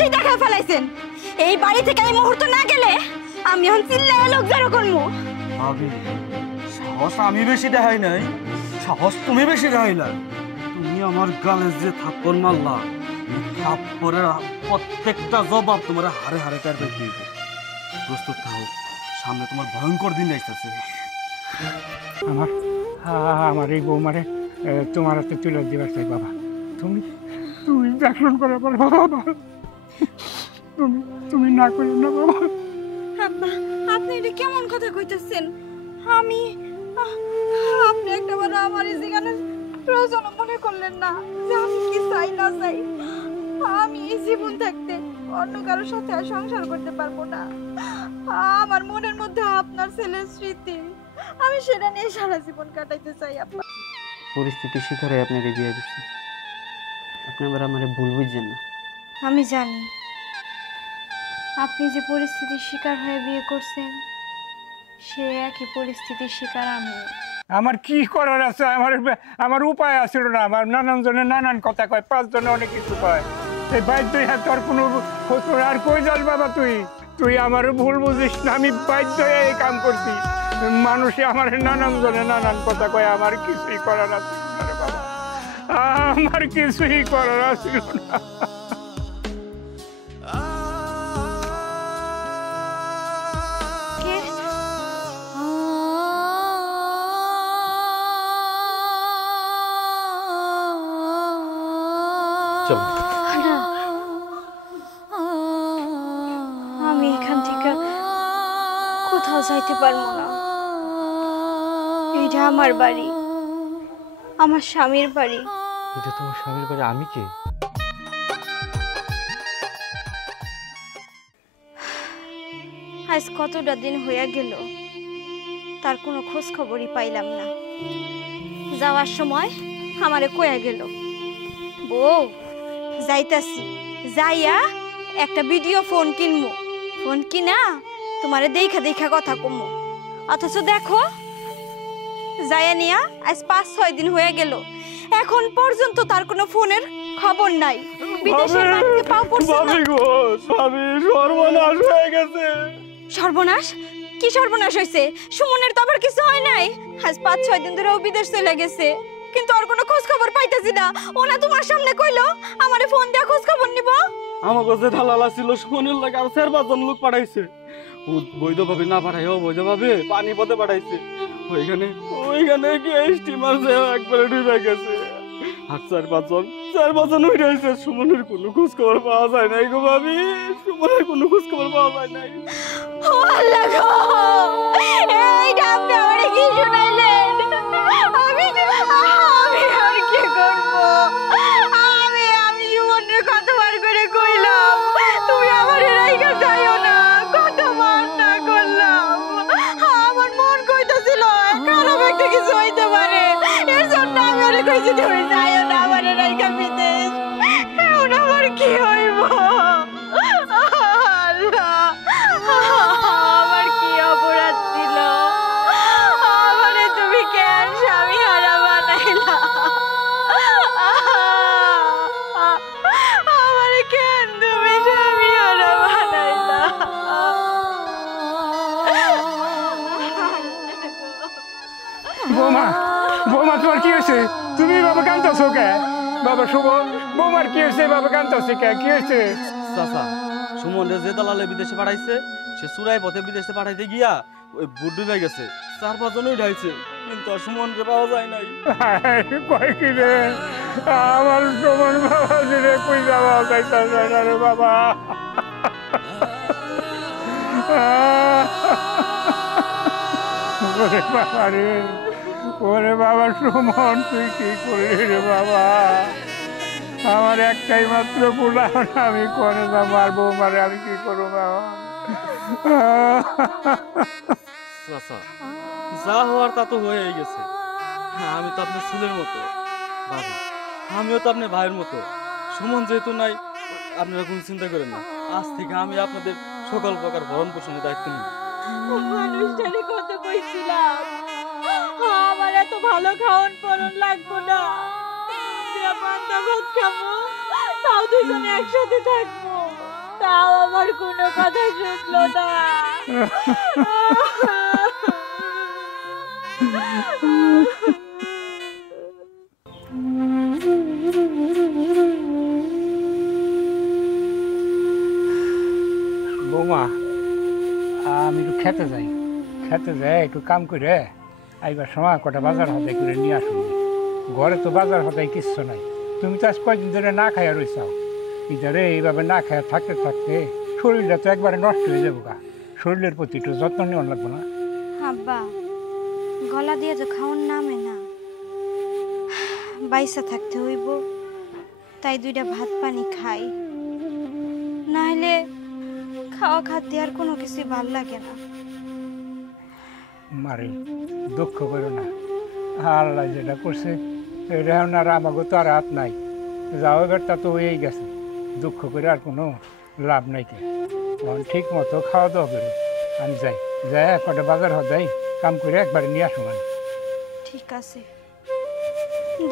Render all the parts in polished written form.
সাহসই দেখা ফেলাইছেন। এই বাড়ি থেকে এই মুহূর্ত না গেলে আমি এখন চিল্লায় লোক জড়ো করবো। ভাবি সাহস আমি বেশি দেখাই নাই, সাহস তুমি বেশি দেখাইলা। তুমি আমার গালে যে থাপ্পড় মারলা, থাপ্পড়ের প্রত্যেকটা জবাব তোমার হারে হারে টার পেতে দিবে। প্রস্তুত থাকো, সামনে তোমার ভয়ঙ্কর দিন আসতেছে। আমার এই বৌমারে তোমার হাতে তুলে দিবার চাই বাবা। তুমি তুমি দেখুন করে বাবা, তুমি না করি না বাবা। আব্বা, আপনি এটা কেমন কথা কইতেছেন? আমি আপনি একটা বার আমার এই জীবনের প্রয়োজন মনে করলেন না যে আমি কি চাই না চাই। আমি এই জীবন থাকতে অন্য কারোর সাথে আর সংসার করতে পারবো না। আমার মনের মধ্যে আপনার ছেলের স্মৃতি, আমি সেটা নিয়ে সারা জীবন কাটাইতে চাই। আব্বা, পরিস্থিতির শিকারে আপনাকে বিয়ে দিচ্ছি, আপনি আবার আমার ভুল বুঝছেন না। আমি জানি আপনি যে পরিস্থিতির শিকার হয়ে বিয়ে করছেন, সে একই পরিস্থিতির শিকার আমি। আমার কি করার আছে? আমার উপায় আছিল না। আমার নানান জনে নানান কথা কয়, 5 জনে অনেক কিছু কয়। এই বাধ্য তোর কোনো আর কই যাস বাবা? তুই আমার ভুল বুঝিস না। আমি বাধ্য হয়ে এই কাম করছি। মানুষে আমার নানান জনে নানান কথা কয়, আমার কিছুই করার আছে না বাবা, আমার কিছুই করার আছিল না। আমি এখান থেকে কোথাও যাইতে পারবো না। এটা আমার বাড়ি, আমার স্বামীর বাড়ি। এটা তোমার স্বামীর বাড়ি? আমি কে? আজ কতটা দিন হইয়া গেল, তার কোনো খোঁজ খবরই পাইলাম না। যাওয়ার সময় আমারে কইয়া গেল, বউ যাইতাছি, যাইয়া একটা ভিডিও ফোন কিনবো, ফোন কিনা তোমারে দেখা দেখা কথা কমো। অথচ দেখো যাইয়া নিয়া আজ 5-6 দিন হয়ে গেল, এখন পর্যন্ত তার কোনো ফোনের খবর নাই। বিদেশের বাড়িতে পাও পড়ছে না। স্বামী সর্বনাশ হয়ে গেছে। সর্বনাশ? কি সর্বনাশ হয়েছে? সুমনের তো আবার কিছু হয় নাই। আজ 5-6 দিন ধরে ও বিদেশ চলে গেছে, কিন্তু আর কোনো খোঁজ খবর পাইতেছি না। ও না তোমার সামনে কইলো আমারে ফোন দিয়া খোঁজ খবর নিব। আমার কাছে ঢালালা ছিল, সুমনের লাগে আর 4-5 জন লোক পাঠাইছে। বৈধভাবে না পাঠাই, অবৈধভাবে পানি পথে পাঠাইছে। ওইখানে গিয়ে স্টিমার যে একবারে ডুবে গেছে। আর 4-5 জন উঠে আইছে। সুমনের কোনো খোঁজ খবর পাওয়া যায় নাই গো ভাবি, সুমনের কোনো খোঁজ খবর পাওয়া যায় নাই। ও আল্লাহ গো, এইটা আপনি আমারে কি শুনাইলেন? আমি আর কি করব? আমি সুমনের কতবার করে কইলাম তুমি আমারে রাইখা যাইও না, কতবার না করলাম। আমার মন কইতাছিল খারাপ একটা কিছু হইতে পারে, এর জন্য আমি ওরে কইছি তুমি যাইও না আমারে রাইখা বিদেশ। এখন আমার কি হইব? আল্লাহ, আমার কি অপরাধ ছিল? আমারে তুমি কেন স্বামী হারা বানাইলা? আমারে কেন তুমি স্বামী হারা বানাইলা? বৌমা, বৌমা তোমার কি হয়েছে? তুমি বাবা কাঁদতেছো কে? বাবা শুভ, বৌমার কি হয়েছে? বাবা কাঁদতেছে কে? কি হয়েছে? চাচা, সুমনরে যে দালালে বিদেশে পাঠাইছে, সে চুরাই পথে বিদেশে পাঠাইতে গিয়া ওই বুট ডুবে গেছে। 4-5 জন উঠাইছে, কিন্তু আর সুমনরে পাওয়া যায় নাই। কয় কি রে, আমার সুমন বাবা রে কই যাওয়া যাইতাছে না রে বাবা। ওরে বাবা রে, ওরে বাবা সুমন, তুই কি করলি রে বাবা? আমার একটাই মাত্র পোলা, আমি করে যাবো, আর বৌমারে আমি কি করবো বাবা? চাচা, যা হওয়ার তা তো হয়ে গেছে। আমি তো আপনার ছেলের মতো ভাবি, আমিও তো আপনার ভাইয়ের মতো। সুমন যেহেতু নাই, আপনারা কোনো চিন্তা করেন না। আজ থেকে আমি আপনাদের সকল প্রকার ভরণ পোষণের দায়িত্ব নিই। মানুষটারে কত কইছিলাম আমার এত ভালো খাওয়ান পরন লাগবো না, পান্তা ভাত খাবো, তাও দুজনে একসাথে থাকবো। আমার কোনো কথা শুনলো না। বৌমা, আমি একটু খেতে যাই, খেতে যাই একটু কাম করে আইবার সময় কটা বাজার হতাই করে নিয়ে আসুন। ঘরে তো বাজার হতাই কিচ্ছু নাই। তুমি তো আজ কয়েকদিন ধরে না খাইয়া রয়েছাও। ইধারে এইভাবে না খাইয়া থাকতে থাকতে শরীরটা তো একবারে নষ্ট হয়ে যাবো গা। শরীরের প্রতি একটু যত্ন নেওয়া লাগবো না? আব্বা, গলা দিয়ে তো খাওয়ার নামে না, বাইসা থাকতে হইব, তাই দুইটা ভাত পানি খাই, নাইলে খাওয়া খাদ্য আর কোনো কিছুই ভাল লাগে না। মারে দুঃখ করো না, আল্লাহ যেটা করছে এটা আর আমাকে তো আর হাত নাই। যাও এবারটা তো হয়েই গেছে, দুঃখ করে আর কোনো লাভ নাই। কে ঠিক মতো খাওয়া দাওয়া করে আমি যাই, যাই কটা বাজার হদাই কাম করে একবারে নিয়ে আসো। মানে ঠিক আছে,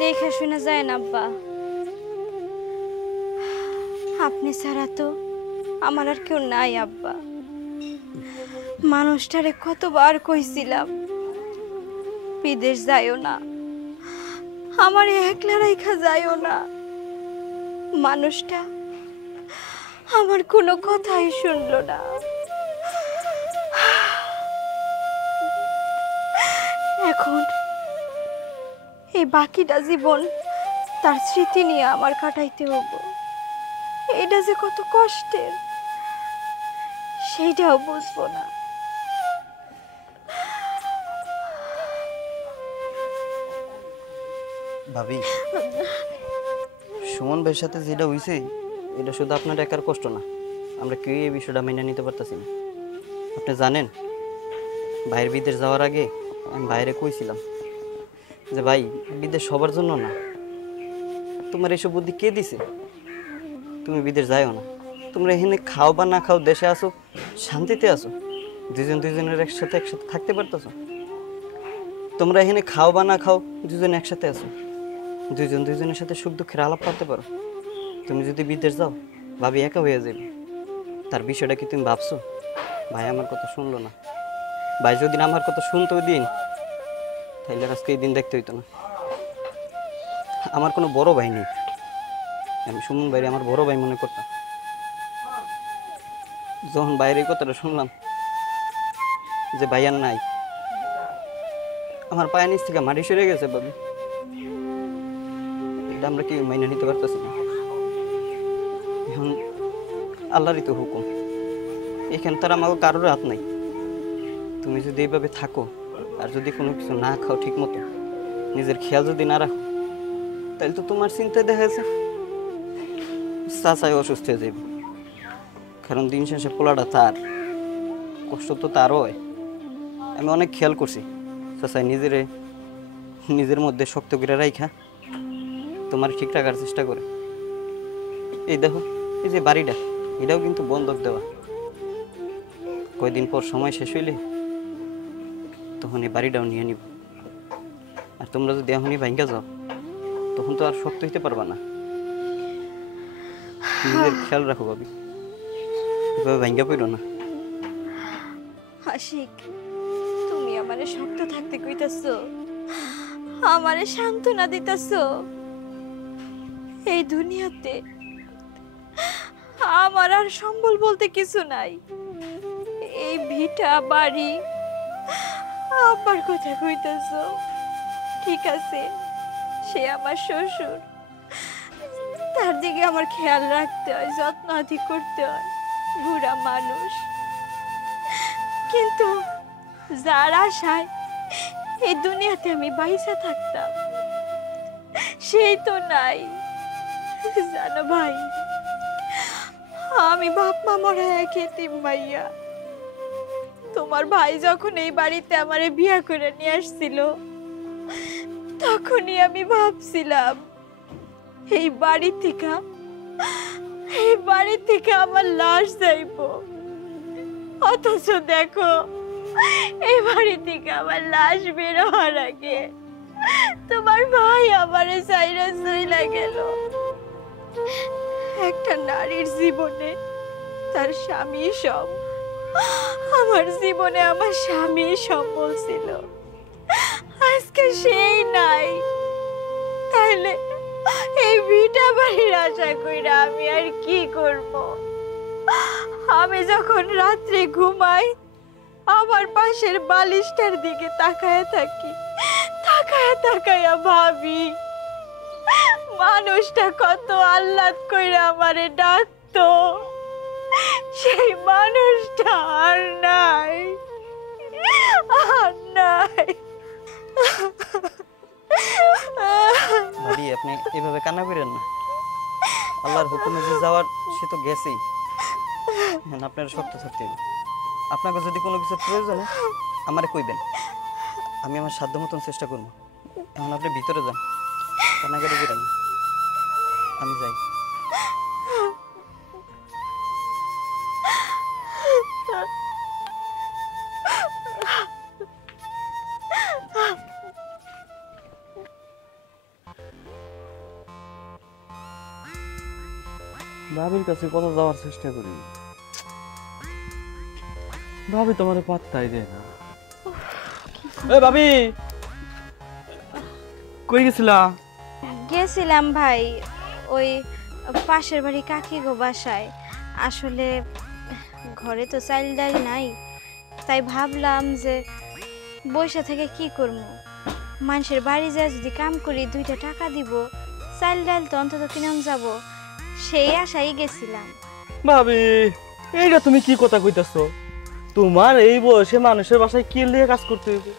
দেখে শুনে যায় না আব্বা। আপনি ছাড়া তো আমার আর কেউ নাই আব্বা। মানুষটারে কতবার কইছিলাম বিদেশ যাইও না, আমার একলা রাইখা যাইও না। মানুষটা আমার কোনো কথাই শুনলো না। এখন এই বাকিটা জীবন তার স্মৃতি নিয়ে আমার কাটাইতে হবো। এটা যে কত কষ্টের সেইটাও বুঝবো না। ভাবি, সুমন ভাইয়ের সাথে যেটা হয়েছে এটা শুধু আপনার একার কষ্ট না, আমরা কেউ এই বিষয়টা মেনে নিতে পারতেছি না। আপনি জানেন, ভাইয়ের বিদেশ যাওয়ার আগে আমি বাইরে কইছিলাম যে ভাই, বিদেশ সবার জন্য না। তোমার এসব বুদ্ধি কে দিছে? তুমি বিদেশ যাইও না, তোমরা এখানে খাও বা না খাও, দেশে আসো, শান্তিতে আসো, দুজনের একসাথে থাকতে পারতেছো। তোমরা এখানে খাও বা না খাও, দুজন একসাথে আসো, দুজনের সাথে সুখ দুঃখের আলাপ করতে পারো। তুমি যদি বিদেশ যাও, ভাবি একা হয়ে যাবে। তার বিষয়টা কি তুমি ভাবছো? ভাই আমার কথা শুনলো না। ভাই যদি আমার কথা শুনতো দিন, তাহলে আজকে এই দিন দেখতে হইতো না। আমার কোনো বড় ভাই নেই, আমি সুমন ভাইরে আমার বড় ভাই মনে করতাম। যখন বাইরে কথাটা শুনলাম যে ভাই আর নাই, আমার পায়ের নিচ থেকে মাটি সরে গেছে। ভাবি, এটা আমরা কি মাইনে নিতে পারতেছি না? এখন আল্লাহরই তো হুকুম, এখানে তার আমাকে কারোর হাত নাই। তুমি যদি এইভাবে থাকো আর যদি কোনো কিছু না খাও ঠিক মতো, নিজের খেয়াল যদি না রাখো, তাহলে তো তোমার চিন্তায় দেখা যাচ্ছে চাচাই অসুস্থ হয়ে যাবে। কারণ দিন শেষে পোলাটা তার, কষ্ট তো তারও হয়। আমি অনেক খেয়াল করছি চাচাই নিজের মধ্যে শক্ত করে রাইখা তোমার ঠিক রাখার চেষ্টা করে। এই দেখো, এই যে বাড়িটা, এটাও কিন্তু বন্ধক দেওয়া। কয়দিন পর সময় শেষ হইলে তখন এই বাড়িটাও নিয়ে নিব। আর তোমরা যদি এখনই ভাঙ্গা যাও, তখন তো আর শক্ত হইতে পারবা না। নিজের খেয়াল রাখো ভাবি, এভাবে ভাঙ্গা পড়ো না। আশিক, তুমি আমারে শক্ত থাকতে কইতাছো, আমারে সান্ত্বনা দিতাছো। এই দুনিয়াতে আমার আর সম্বল বলতে কিছু নাই। এই ভিটা বাড়ি, আব্বার কথা কইতাছো, ঠিক আছে, সে আমার শ্বশুর, তার দিকে আমার খেয়াল রাখতে হয়, যত্ন আদি করতে হয়, বুড়া মানুষ। কিন্তু যার আশায় এই দুনিয়াতে আমি বাইসা থাকতাম, সেই তো নাই। জানো ভাই, আমি বাপ মা মরা এক এতিম মাইয়া। তোমার ভাই যখন এই বাড়িতে আমারে বিয়া করে নিয়ে আসছিল, তখনই আমি ভাবছিলাম এই বাড়ি থেকে আমার লাশ যাইবো। অথচ দেখো, এই বাড়ি থেকে আমার লাশ বের হওয়ার আগে তোমার ভাই আমারে চাইরা চইলা গেল। একটা নারীর জীবনে তার স্বামী সব। আমার জীবনে আমার স্বামী সব বলছিল, আজকে সেই নাই। তাইলে এই ভিটা বাড়ির আশা কইরা আমি আর কি করব? আমি যখন রাত্রে ঘুমাই আমার পাশের বালিশটার দিকে তাকায় থাকি, তাকায় তাকায়া ভাবি মানুষটা কত আহ্লাদ কইরা আমারে ডাকতো, সেই মানুষটা আর নাই, আর নাই। ভাবি আপনি এভাবে কান্না করেন না। আল্লাহর হুকুমে যে যাওয়ার সে তো গেছেই। এখন আপনারা শক্ত থাকতে হবে। আপনাকে যদি কোনো কিছু প্রয়োজন হয় আমারে কইবেন, আমি আমার সাধ্য মতন চেষ্টা করব। এখন আপনি ভিতরে যান, কান্নাকাটি করেন না, আমি যাই। ভাবির কাছে কত যাওয়ার চেষ্টা করি, ভাবি তোমার পাত্তাই দেয় না। এ ভাবি, কই গেছিলা? গেছিলাম ভাই ওই পাশের বাড়ি কাকি গো বাসায়। আসলে ঘরে তো চাল ডাল নাই, তাই ভাবলাম যে বৈশা থেকে কি করবো, মানুষের বাড়ি যায় যদি কাম করি 2টা টাকা দিব, চাল ডাল তো অন্তত কিনে যাব, সেই আশাই গেছিলাম। ভাবি এইটা তুমি কি কথা কইতাছো? তোমার এই বয়সে মানুষের বাসায় কি লিয়ে কাজ করতে হইবে?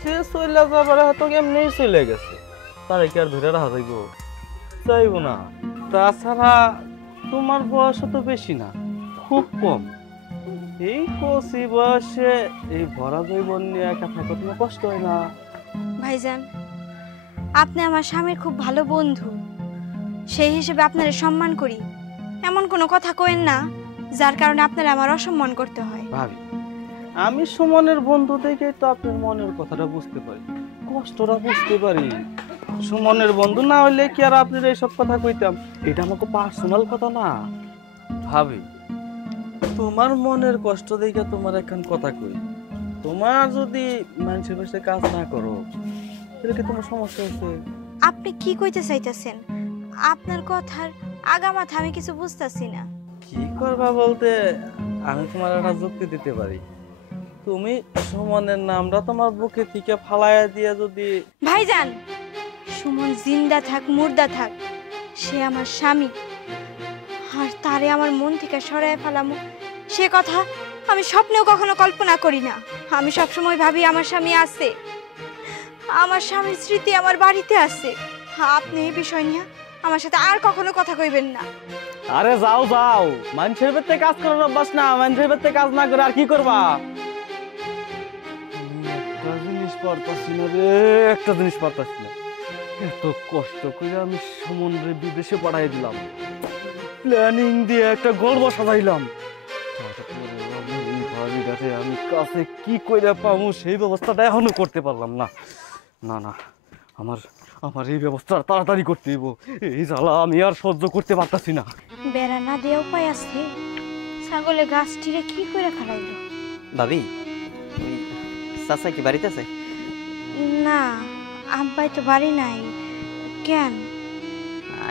সে চলে যাবার হয়তো এমনি চলে গেছে, তারে কি আর ধরে রাখা যাইব? যাইব না। তাছাড়া তোমার বয়স তো বেশি না, খুব কম। এই কচি বয়সে এই ভরা জৈবন নিয়ে একা থাকো, তোমার কষ্ট হয় না? ভাইজান, আপনি আমার স্বামীর খুব ভালো বন্ধু, সেই হিসেবে আপনারা সম্মান করি। এমন কোনো কথা কইেন না যার কারণে আপনারা আমার অসম্মান করতে হয়। ভাবি আমি সুমনের বন্ধু দেখে তো আপনার মনের কথাটা বুঝতে পারি, কষ্টটা বুঝতে পারি। সুমনের বন্ধু না হইলে কি আর আপনার এইসব কথা কইতাম? এটা আমাকে পার্সোনাল কথা না। ভাবি তোমার মনের কষ্ট দেখে তোমার এখন কথা কই। তোমার যদি মানুষের পাশে কাজ না করো তাহলে কি তোমার সমস্যা আছে? আপনি কি কইতে চাইতেছেন? আপনার কথার আগামাথা আমি কিছু বুঝতাছি না। কি করবা বলতে আমি তোমার একটা যুক্তি দিতে পারি। তুমি সুমনের নামটা তোমার বুকে থেকে ফালাইয়া দিয়ে যদি... ভাইজান, সুমন জিন্দা থাক মুর্দা থাক, সে আমার স্বামী, আর তারে আমার মন থেকে সরায় ফেলামু সে কথা আমি স্বপ্নেও কখনো কল্পনা করি না। আমি সবসময় ভাবি আমার স্বামী আছে, আমার স্বামীর স্মৃতি আমার বাড়িতে আছে। আপনি এই বিষয় নিয়ে আমার সাথে আর কখনো কথা কইবেন না। আরে যাও যাও, মানুষের বেতে কাজ করার অভ্যাস না, মানুষের বেতে কাজ না করে আর কি করবা? একটা জিনিস পারতাছি না রে, একটা জিনিস পারতাছি না। এত কষ্ট করে আমি সমুদ্রে বিদেশে পাঠাই দিলাম, প্ল্যানিং দিয়ে একটা গল্প সাজাইলাম, আমি কাছে কি কইরা পাবো সেই ব্যবস্থাটা এখনো করতে পারলাম না। না না, আমার আমার এই ব্যবস্থা তাড়াতাড়ি করতে হইব। এই জ্বালা আমি আর সহ্য করতে পারতাছি না। বেড়া না দিয়ে উপায় আছে? ছাগলে গাছ টিরে কি করে খালাইলো? ভাবি ওই চাচা কি বাড়িতে আছে? না, আব্বাই তো বাড়ি নাই। কেন?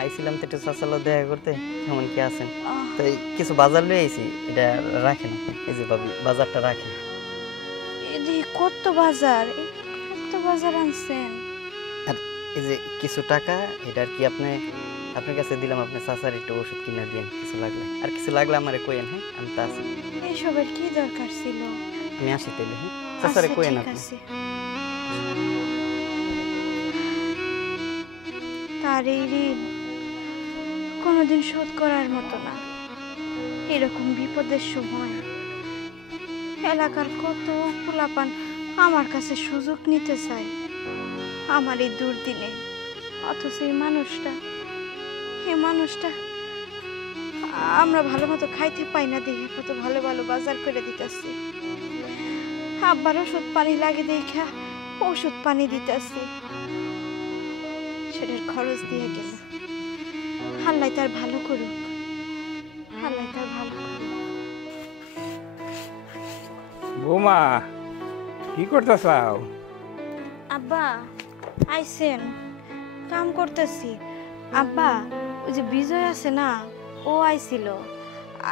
আইছিলাম তো একটু চাচালো দেখা করতে, কেমন কি আছেন। আহ, তো এই কিছু বাজার লয়ে আইছি, এটা রাখেন আপনি। এই যে ভাবি বাজারটা রাখেন। এদিকে কত বাজার, কত বাজার আনছেন? আর এই যে কিছু টাকা, এটা আর কি আপনার কাছে দিলাম, আপনি চাচার একটু ওষুধ কিনে দিন কিছু লাগলে। আর কিছু লাগলে আমারে কইেন, হ্যাঁ আমি তো আছি। এসবের কি দরকার ছিল? আমি আসি তাইলে, হ্যাঁ চাচারে আচ্ছা, কইেন ঠিক আপনি। আছে। তার এই ঋণ কোনোদিন শোধ করার মতো না। এরকম বিপদের সময় এলাকার কত পোলাপান আমার কাছে সুযোগ নিতে চায় আমার এই দুর্দিনে, অথচ এই মানুষটা আমরা ভালো মতো খাইতে পাই না দেখে কত ভালো ভালো বাজার করে দিতেছি। আব্বার ওষুধ পানি লাগে দেখা ওষুধ পানি দিতেছি, সেটার খরচ দিয়ে গেল। আল্লাহ তার ভালো করুক, আল্লাহ তার ভালো করুক। বৌমা কি করতেছাও? আব্বা আইসেন, কাম করতেছি। আব্বা ওই যে বিজয় আছে না, ও আইছিল,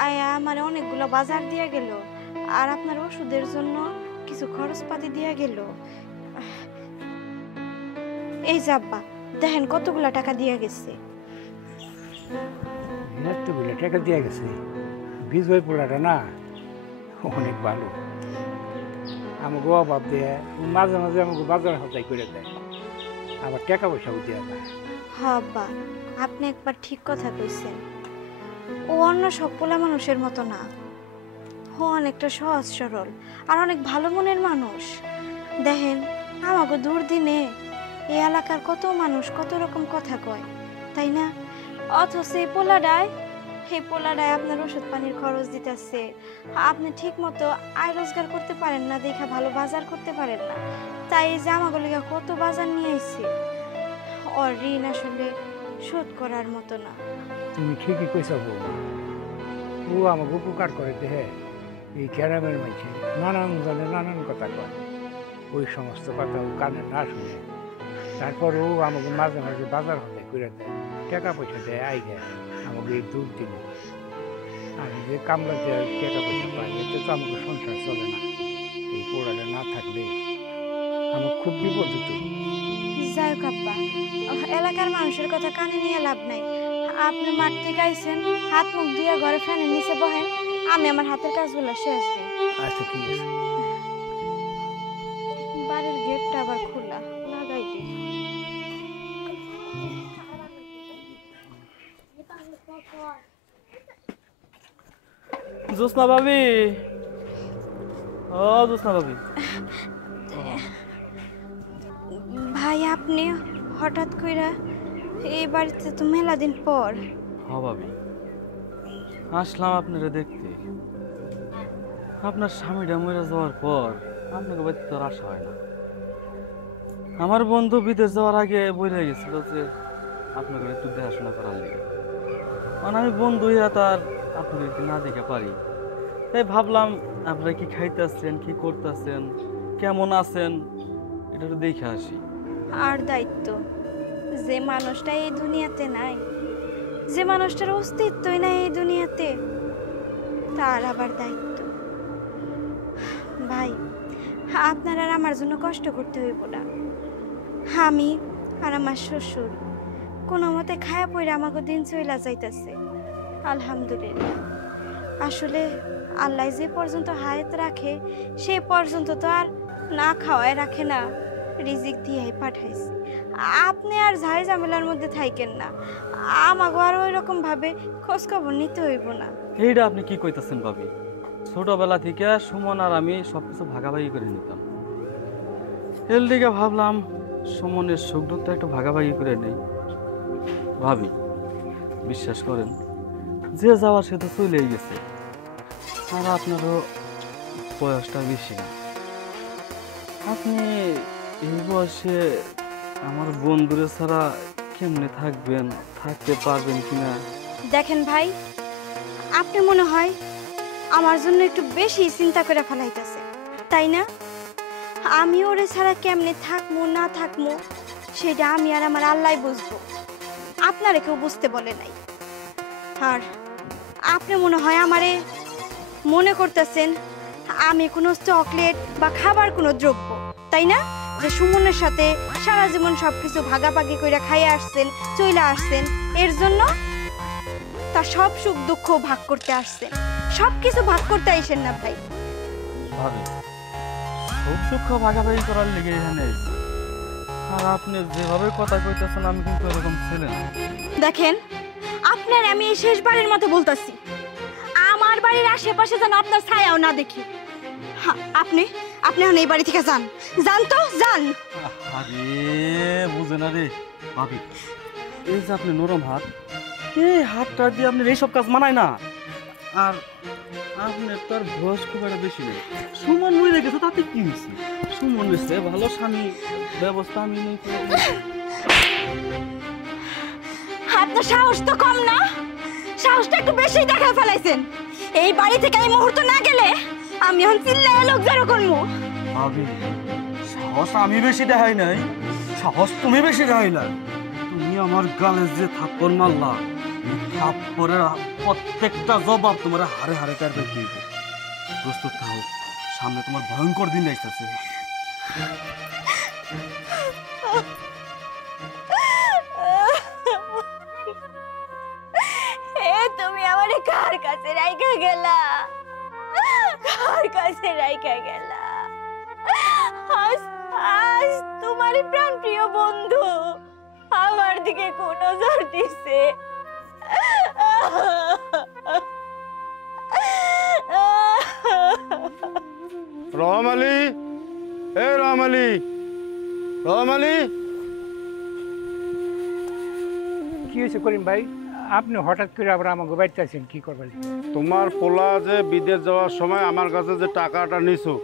আয়া আমার অনেকগুলো বাজার দিয়ে গেল, আর আপনার ওষুধের জন্য কিছু খরচপাতি দিয়ে গেল। এই যে আব্বা দেখেন কতগুলা টাকা দিয়ে গেছে। এতগুলো টাকা দিয়ে গেছে? বিজয় পোলাটা না অনেক ভালো, আমাকে অভাব দেয়, মাঝে মাঝে আমাকে বাজার হতাই করে দেয়, আবার টাকা পয়সাও দেওয়া যায়। হ্যাঁ আব্বা, আপনি একবার ঠিক কথা কইছেন। ও অন্য সব পোলা মানুষের মতো না, ও অনেকটা সহজ সরল আর অনেক ভালো মনের মানুষ। দেখেন আমাকে দুর্দিনে এই এলাকার কত মানুষ কত রকম কথা কয়, তাই না? অথচ এই পোলাডায় আপনার ওষুধ পানির খরচ দিতেছে, আপনি ঠিক মতো আয় রোজগার করতে পারেন না, দেখা ভালো বাজার করতে পারেন না, তাই এই যে আমাকে লেগে কত বাজার নিয়ে আইছে। ওর ঋণ আসলে শোধ করার মতো না। তুমি ঠিকই কইছ বৌমা, ও আমাকে উপকার করে দেহে। এই গ্রামের মাঝে নানান জনে নানান কথা কয়, ওই সমস্ত কথা ও কানে না শুনে তারপর ও আমাকে মাঝে মাঝে বাজার হলে করে দেয়, টাকা পয়সা দেয়, আই দেয় আমাকে এই দুধ দিন। আমি যে কামলাতে টাকা পয়সা পাই এতে তো আমাকে সংসার চলে না, এই পোড়াটা না থাকলে আমার খুব বিপদ হতো। যাই হোক আব্বা, এলাকার মানুষের কথা কানে নিয়ে লাভ নাই। আপনি মাঠ থেকে আইছেন, হাত মুখ দিয়ে ঘরে ফ্যানের নিচে বহেন, আমি আমার হাতের কাজগুলো শেষ দিই। আচ্ছা ঠিক আছে। বাড়ির গেটটা আবার খোলা, লাগাই দিই। জোসনা ভাবি, ও জোসনা ভাবি। ভাই আপনি হঠাৎ কইরা এই বাড়িতে তো মেলা দিন পর। হ্যাঁ ভাবি, আসলাম আপনারা দেখতে। আপনার স্বামীটা মরে যাওয়ার পর আপনাকে বাড়িতে তো আর আসা হয় না। আমার বন্ধু বিদেশ যাওয়ার আগে বলে গেছিল যে আপনাকে একটু দেখাশোনা করার লেগে, কারণ আমি বন্ধু হইয়া তার আপনাকে একটু না দেখে পারি। তাই ভাবলাম আপনারা কি খাইতেছেন, কি করতেছেন, কেমন আছেন, এটা একটু দেখে আসি। আর দায়িত্ব, যে মানুষটা এই দুনিয়াতে নাই, যে মানুষটার অস্তিত্বই নাই এই দুনিয়াতে, তার আবার দায়িত্ব। ভাই আপনার আর আমার জন্য কষ্ট করতে হইব না। আমি আর আমার শ্বশুর কোনো মতে খায়া পইরা আমাকে দিন চইলা যাইতেছে, আলহামদুলিল্লাহ। আসলে আল্লাহ যে পর্যন্ত হায়াত রাখে সেই পর্যন্ত তো আর না খাওয়ায় রাখে না, রিজিক দিয়েই পাঠাইছে। আপনি আর ঝাই ঝামেলার মধ্যে থাকেন না, আমাকে আর ওই রকম ভাবে খোঁজ খবর নিতে হইব না। এইটা আপনি কি কইতাছেন ভাবি? ছোটবেলা থেকে সুমন আর আমি সবকিছু ভাগাভাগি করে নিতাম, এর দিকে ভাবলাম সুমনের সুখ দুঃখটা একটু ভাগাভাগি করে নেই। ভাবি বিশ্বাস করেন, যে যাওয়ার সে তো চলেই গেছে, আর আপনারও বয়সটা বেশি না। আপনি এই বয়সে আমার বন্ধুরে ছাড়া কেমনে থাকবেন, থাকতে পারবেন কিনা? দেখেন ভাই, আপনি মনে হয় আমার জন্য একটু বেশি চিন্তা করে ফেলাইতেছে, তাই না? আমি ওরে ছাড়া কেমনে থাকবো না থাকবো সেটা আমি আর আমার আল্লাহ বুঝবো, আপনারে কেউ বুঝতে বলে নাই। আর আপনি মনে হয় আমারে মনে করতেছেন আমি কোনো চকলেট বা খাবার কোনো দ্রব্য, তাই না? যে সুমনের সাথে সারা জীবন সবকিছু ভাগাভাগি করে খাইয়ে আসছেন, চইলা আসছেন, এর জন্য তার সব সুখ দুঃখ ভাগ করতে আসছেন, সবকিছু ভাগ করতে আইসেন না ভাই। ভাবি সুখ দুঃখ ভাগাভাগি করার লেগে এখানে এসেছি, আর আপনি যেভাবে কথা কইতেছেন আমি কিন্তু এরকম ছিলেন না। দেখেন আপনার আমি এই শেষবারের মতো বলতেছি, আমার বাড়ির আশেপাশে যেন আপনার ছায়াও না দেখি। আপনি এখন এই বাড়ি থেকে যান, যান তো যান। আরে বুঝে না রে ভাবি, এই যে আপনি নরম হাত, এই হাতটা দিয়ে আপনি এইসব কাজ মানায় না। আর আপনার তো আর বয়স খুব একটা বেশি নেই, সুমন মরে গেছে তাতে কি হয়েছে? সুমন হয়েছে ভালো স্বামী, ব্যবস্থা আমি নেই। আপনার সাহস তো কম না, সাহসটা একটু বেশি দেখা ফেলাইছেন। এই বাড়ি থেকে এই মুহূর্ত না গেলে আমি এখন চিল্লায় লোক জড়ো করবো। ভাবি সাহস আমি বেশি দেখাই নাই, সাহস তুমি বেশি দেখাইলা। তুমি আমার গালে যে থাপ্পড় মারলা, এই থাপ্পড়ের প্রত্যেকটা জবাব তোমার হারে হারে কার দিব। প্রস্তুত থাকো, সামনে তোমার ভয়ঙ্কর দিন আসতেছে। তুমি আমারে কার কাছে রাইখা গেলা, কার কাছে রাইখা গেলা? আজ আজ তোমার প্রাণ প্রিয় বন্ধু আমার দিকে কোন নজর দিছে। রহম আলী, এ রহম আলী, রহম আলী। কি হয়েছে করিম ভাই? আপনি হঠাৎ করে আবার আমাকে বাড়িতে আছেন, কি করবেন? তোমার পোলা যে বিদেশ যাওয়ার সময় আমার কাছে যে টাকাটা নিছো,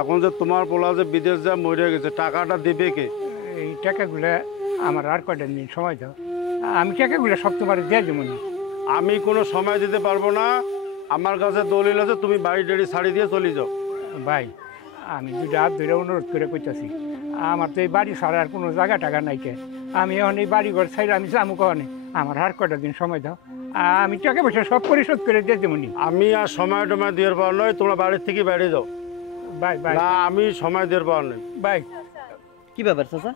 এখন যে তোমার পোলা যে বিদেশ যা মরে গেছে, টাকাটা দিবে কে? এই টাকাগুলো আমার আর কয়টা দিন সময় দাও, আমি টাকাগুলো সব তোমার দিয়ে দেবো না। আমি কোনো সময় দিতে পারবো না। আমার কাছে দলিল আছে, তুমি বাড়ি টাড়ি ছাড়ি দিয়ে চলে যাও। ভাই আমি দুটো হাত ধরে অনুরোধ করে কইতাছি, আমার তো এই বাড়ি ছাড়া আর কোনো জায়গা টাকা নাই কে। আমি এখন এই বাড়ি ঘর ছাড়া আমি যাবো কখনে, আমার আর কয়টা দিন সময় দাও, আমি টাকা পয়সা সব পরিশোধ করে দিয়ে দেবো নি। আমি আর সময় টময় দিয়ে পাওয়ার নয়, তোমরা বাড়ির থেকে বাইরে যাও। ভাই ভাই না, আমি সময় দিয়ে পাওয়ার নয়। ভাই কি ব্যাপার চাচা?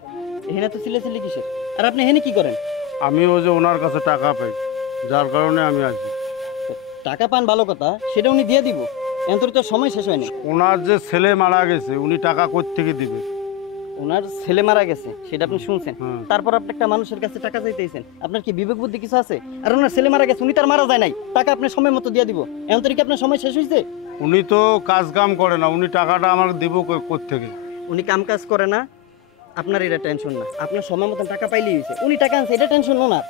এখানে তো চিল্লাচিল্লি কিসের? আর আপনি এখানে কি করেন? আমি ওই যে ওনার কাছে টাকা পাই, যার কারণে আমি আসি। টাকা পান ভালো কথা, সেটা উনি দিয়ে দিব, এত তো সময় শেষ হয়নি। ওনার যে ছেলে মারা গেছে, উনি টাকা কোত্থেকে দিবে? ওনার ছেলে মারা গেছে সেটা আপনি শুনছেন, হুম। তারপর আপনি একটা মানুষের কাছে টাকা চাইতেছেন, আপনার কি বিবেক বুদ্ধি কিছু আছে? আর ওনার ছেলে মারা গেছে, উনি তার মারা যায় নাই, টাকা আপনি সময় মতো দিয়ে দিব, এমন কি আপনার সময় শেষ হয়েছে? উনি তো কাজ কাম করে না, উনি টাকাটা আমার দিব কোত্থেকে? উনি কাম কাজ করে না, আপনার এটা টেনশন না, আপনার সময় মতন টাকা পাইলেই হয়েছে। উনি টাকা আনছে, এটা টেনশন না।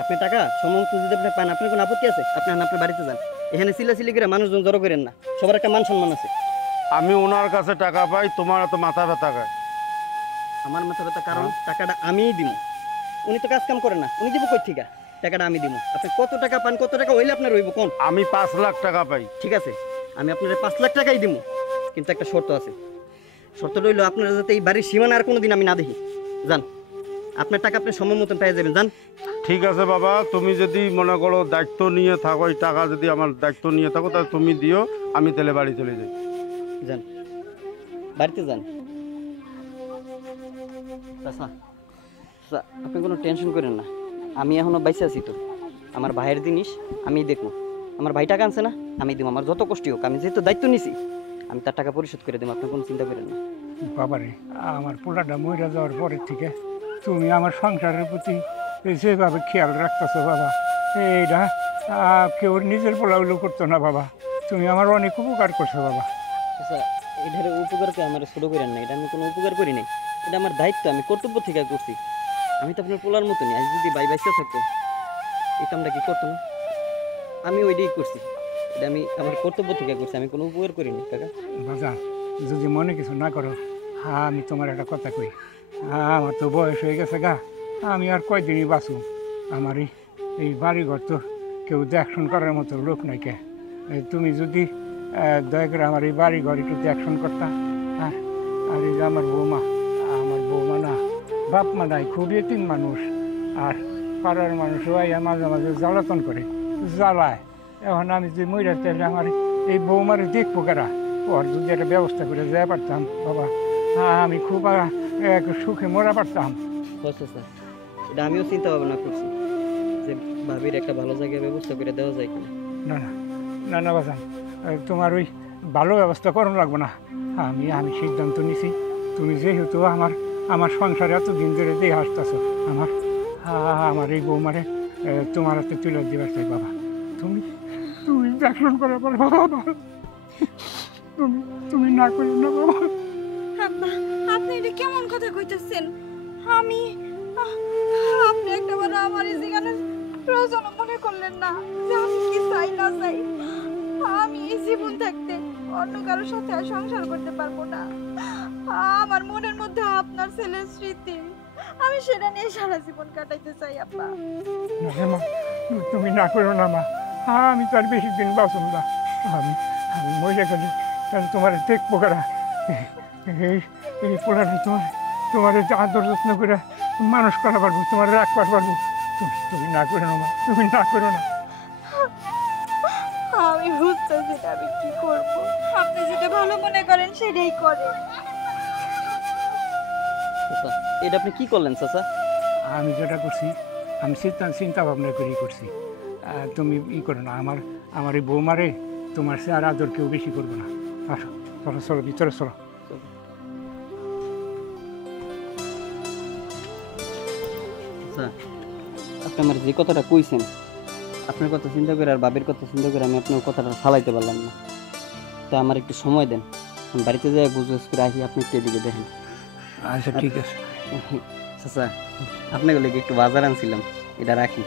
আপনি টাকা সময় মতো যদি আপনি পান, আপনার কোনো আপত্তি আছে? আপনি আপনার বাড়িতে যান, এখানে চিল্লাচিল্লি করে মানুষজন জড়ো করেন না, সবার একটা মান সম্মান আছে। আমি ওনার কাছে টাকা পাই, তোমার এত মাথা ব্যথা খায়। আমার মাথা ব্যথা কারণ টাকাটা আমিই দিব, উনি তো কাজ কাম করে না, উনি দিব কই থেকে? টাকাটা আমি দিব। আপনি কত টাকা পান, কত টাকা হইলে আপনার রইব কোন? আমি 5 লাখ টাকা পাই। ঠিক আছে, আমি আপনার 5 লাখ টাকাই দিব, কিন্তু একটা শর্ত আছে। শর্ত রইল আপনারা যাতে এই বাড়ির সীমানা আর কোনোদিন আমি না দেখি। যান, আপনার টাকা আপনি সময় মতন পেয়ে যাবেন, যান। ঠিক আছে বাবা, তুমি যদি মনে করো দায়িত্ব নিয়ে থাকো, এই টাকা যদি আমার দায়িত্ব নিয়ে থাকো, তাহলে তুমি দিও, আমি তাহলে বাড়ি চলে যাই। যান, বাড়িতে যান। আচ্ছা আচ্ছা, আপনি কোনো টেনশন করেন না, আমি এখনো বাইসে আছি তো, আমার ভাইয়ের জিনিস আমি দেখবো। আমার ভাই টাকা আনছে না, আমি দিব, আমার যত কষ্ট হোক, আমি যেহেতু দায়িত্ব নিছি, আমি তার টাকা পরিশোধ করে দেবো, আপনি কোনো চিন্তা করেন না। বাবারে, আমার পোলাটা মরে যাওয়ার পরের থেকে তুমি আমার সংসারের প্রতি যেভাবে খেয়াল রাখতেছো বাবা, এইটা কেউ নিজের পোলাগুলো করতো না বাবা, তুমি আমার অনেক উপকার করছো বাবা। আচ্ছা, এটার উপকারকে আমার ছোটো করেন না, এটা আমি কোনো উপকার করি নাই, এটা আমার দায়িত্ব, আমি কর্তব্য থেকে করছি। আমি তো আপনার পোলার মতনই, আজ যদি ভাই বাইসা থাকতো এই কামটা কি করতো না? আমি ওইটাই করছি, এটা আমি আমার কর্তব্য থেকে করছি, আমি কোনো উপকার করিনি কাকা। বাজা, যদি মনে কিছু না করো, আমি তোমার একটা কথা কই, আমার তো বয়স হয়ে গেছে গা, আমি আর কয়দিনই বাঁচু। আমার এই বাড়িঘর তো কেউ দেখশন করার মতো লোক নাই কে। তুমি যদি দয়া করে আমার এই বাড়িঘর একটু দেখশন করতাম। আর এই যে আমার বৌমা না, বাপ মা নাই, খুব এতিম মানুষ, আর পাড়ার মানুষ আইয়া মাঝে মাঝে জ্বালাতন করে, জ্বালায়। এখন আমি যদি মরে তাহলে আমার এই বৌমারে দেখবো কারা? ওর যদি একটা ব্যবস্থা করে যেতে পারতাম বাবা, আমি খুব সুখে মরা পারতাম। আচ্ছা স্যার, এটা আমিও চিন্তা ভাবনা করছি যে ভাবির একটা ভালো জায়গায় ব্যবস্থা করে দেওয়া যায় কিনা। না না না না বাজান, তোমার ওই ভালো ব্যবস্থা করানো লাগবে না, আমি সিদ্ধান্ত নিছি। তুমি যেহেতু আমার সংসারে এত দিন ধরে দিয়ে আসতেছ, আমার এই বৌমারে তোমার হাতে তুলে দেবার চাই বাবা। তুমি দেখুন করে বলো বাবা, তুমি না করি না বাবা। আব্বা, আপনি এটা কেমন কথা কইতেছেন? আমি আপনি একটাবার আমার এই জীবনের প্রয়োজন মনে করলেন না যে আমি কি চাই না চাই। আমি এই জীবন থাকতে অন্য কারোর সাথে আর সংসার করতে পারবো না। আমার মনের মধ্যে আপনার ছেলের স্মৃতি, আমি সেটা নিয়ে সারা জীবন কাটাইতে চাই আব্বা। মা, তুমি না করো না মা, আমি তো আর বেশি দিন বাঁচুম না। আমি মরে গেলে তাহলে তোমার দেখবো কারা? এই এই পোলাটা তোমার আদর যত্ন করে মানুষ করা পারবো, তোমার রাখবার পারবো। তুমি না করো না মা, তুমি না করো না। আমি বুঝতেছি না আমি কি করব। আপনি যেটা ভালো মনে করেন সেটাই করেন। চাচা, এটা আপনি কি করলেন চাচা? আমি যেটা করছি আমি চিন্তা ভাবনা করেই করছি। তুমি ই করো না, আমার এই বৌমারে তোমার সে আর আদর কেউ বেশি করবো না। আসো, চলো চলো ভিতরে চলো। আচ্ছা, আপনি আমার যে কথাটা কইছেন, আপনার কথা চিন্তা করে আর বাবির কথা চিন্তা করে আমি আপনার কথাটা ফালাইতে পারলাম না। তো আমার একটু সময় দেন, আমি বাড়িতে যাই গুজগুজ করে আসি, আপনি একটু এদিকে দেখেন। আচ্ছা ঠিক আছে। চাচা, আপনাকে লেগে একটু বাজার আনছিলাম, এটা রাখি।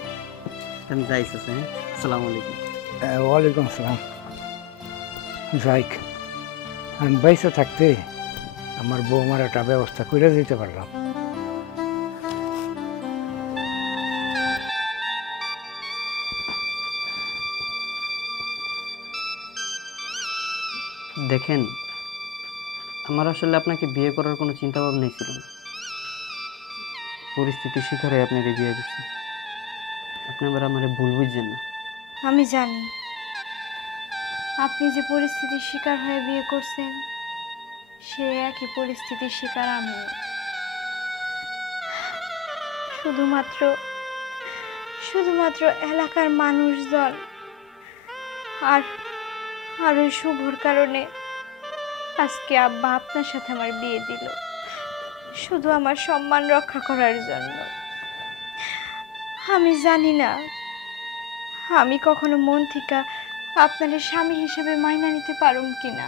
আমি যাই চাচা। হ্যাঁ, আসসালামু আলাইকুম। ওয়ালাইকুম আসসালাম। যাইক, আমি বাইসে থাকতে আমার বৌমার একটা ব্যবস্থা করে দিতে পারলাম। দেখেন, আমার আসলে আপনাকে বিয়ে করার কোনো চিন্তা ভাবনাই ছিল না। পরিস্থিতির শিকার হয়ে আপনাকে বিয়ে করছি। আপনি আবার আমার ভুল বুঝছেন না। আমি জানি আপনি যে পরিস্থিতির শিকার হয়ে বিয়ে করছেন সে একই পরিস্থিতির শিকার আমি। শুধুমাত্র এলাকার মানুষজন আর আর ওই শুভর কারণে আজকে আব্বা আপনার সাথে আমার বিয়ে দিল, শুধু আমার সম্মান রক্ষা করার জন্য। আমি জানি না আমি কখনো মন থেকে আপনার স্বামী হিসেবে মাইনা নিতে পারুম কিনা।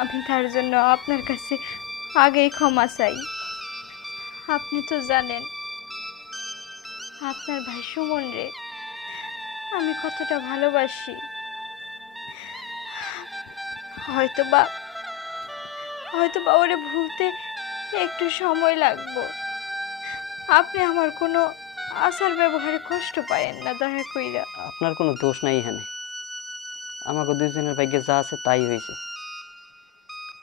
আমি তার জন্য আপনার কাছে আগেই ক্ষমা চাই। আপনি তো জানেন আপনার ভাই সুমন রে আমি কতটা ভালোবাসি। হয়তোবা ওরে ভুলতে একটু সময় লাগবে। আপনি আমার কোনো আচার ব্যবহারে কষ্ট পায়েন না দয়া কইরা। আপনার কোনো দোষ নাই এখানে। আমাকে দুইজনের ভাগ্যে যা আছে তাই হয়েছে।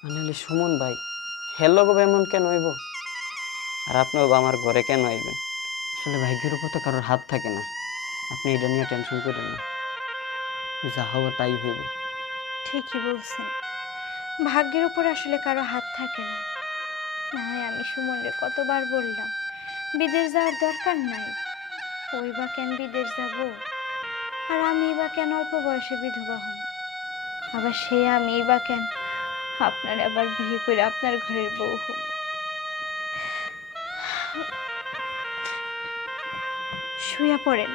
মানে সুমন ভাই হেলো গো এমন কেন হইব, আর আপনিও আমার ঘরে কেন আইবেন? আসলে ভাগ্যের উপর তো কারোর হাত থাকে না। আপনি এটা নিয়ে টেনশন করেন না, যা হওয়ার তাই হইব। ঠিকই বলছেন, ভাগ্যের উপর আসলে কারো হাত থাকে না। না হয় আমি সুমনরে কতবার বললাম বিদেশ যাওয়ার দরকার নাই, ওই বা কেন বিদেশ যাব, আর আমি বা কেন অল্প বয়সে বিধবা হব, আবার সে আমি বা কেন আপনার আবার বিয়ে করে আপনার ঘরের বউ হব। শুয়ে পড়েন।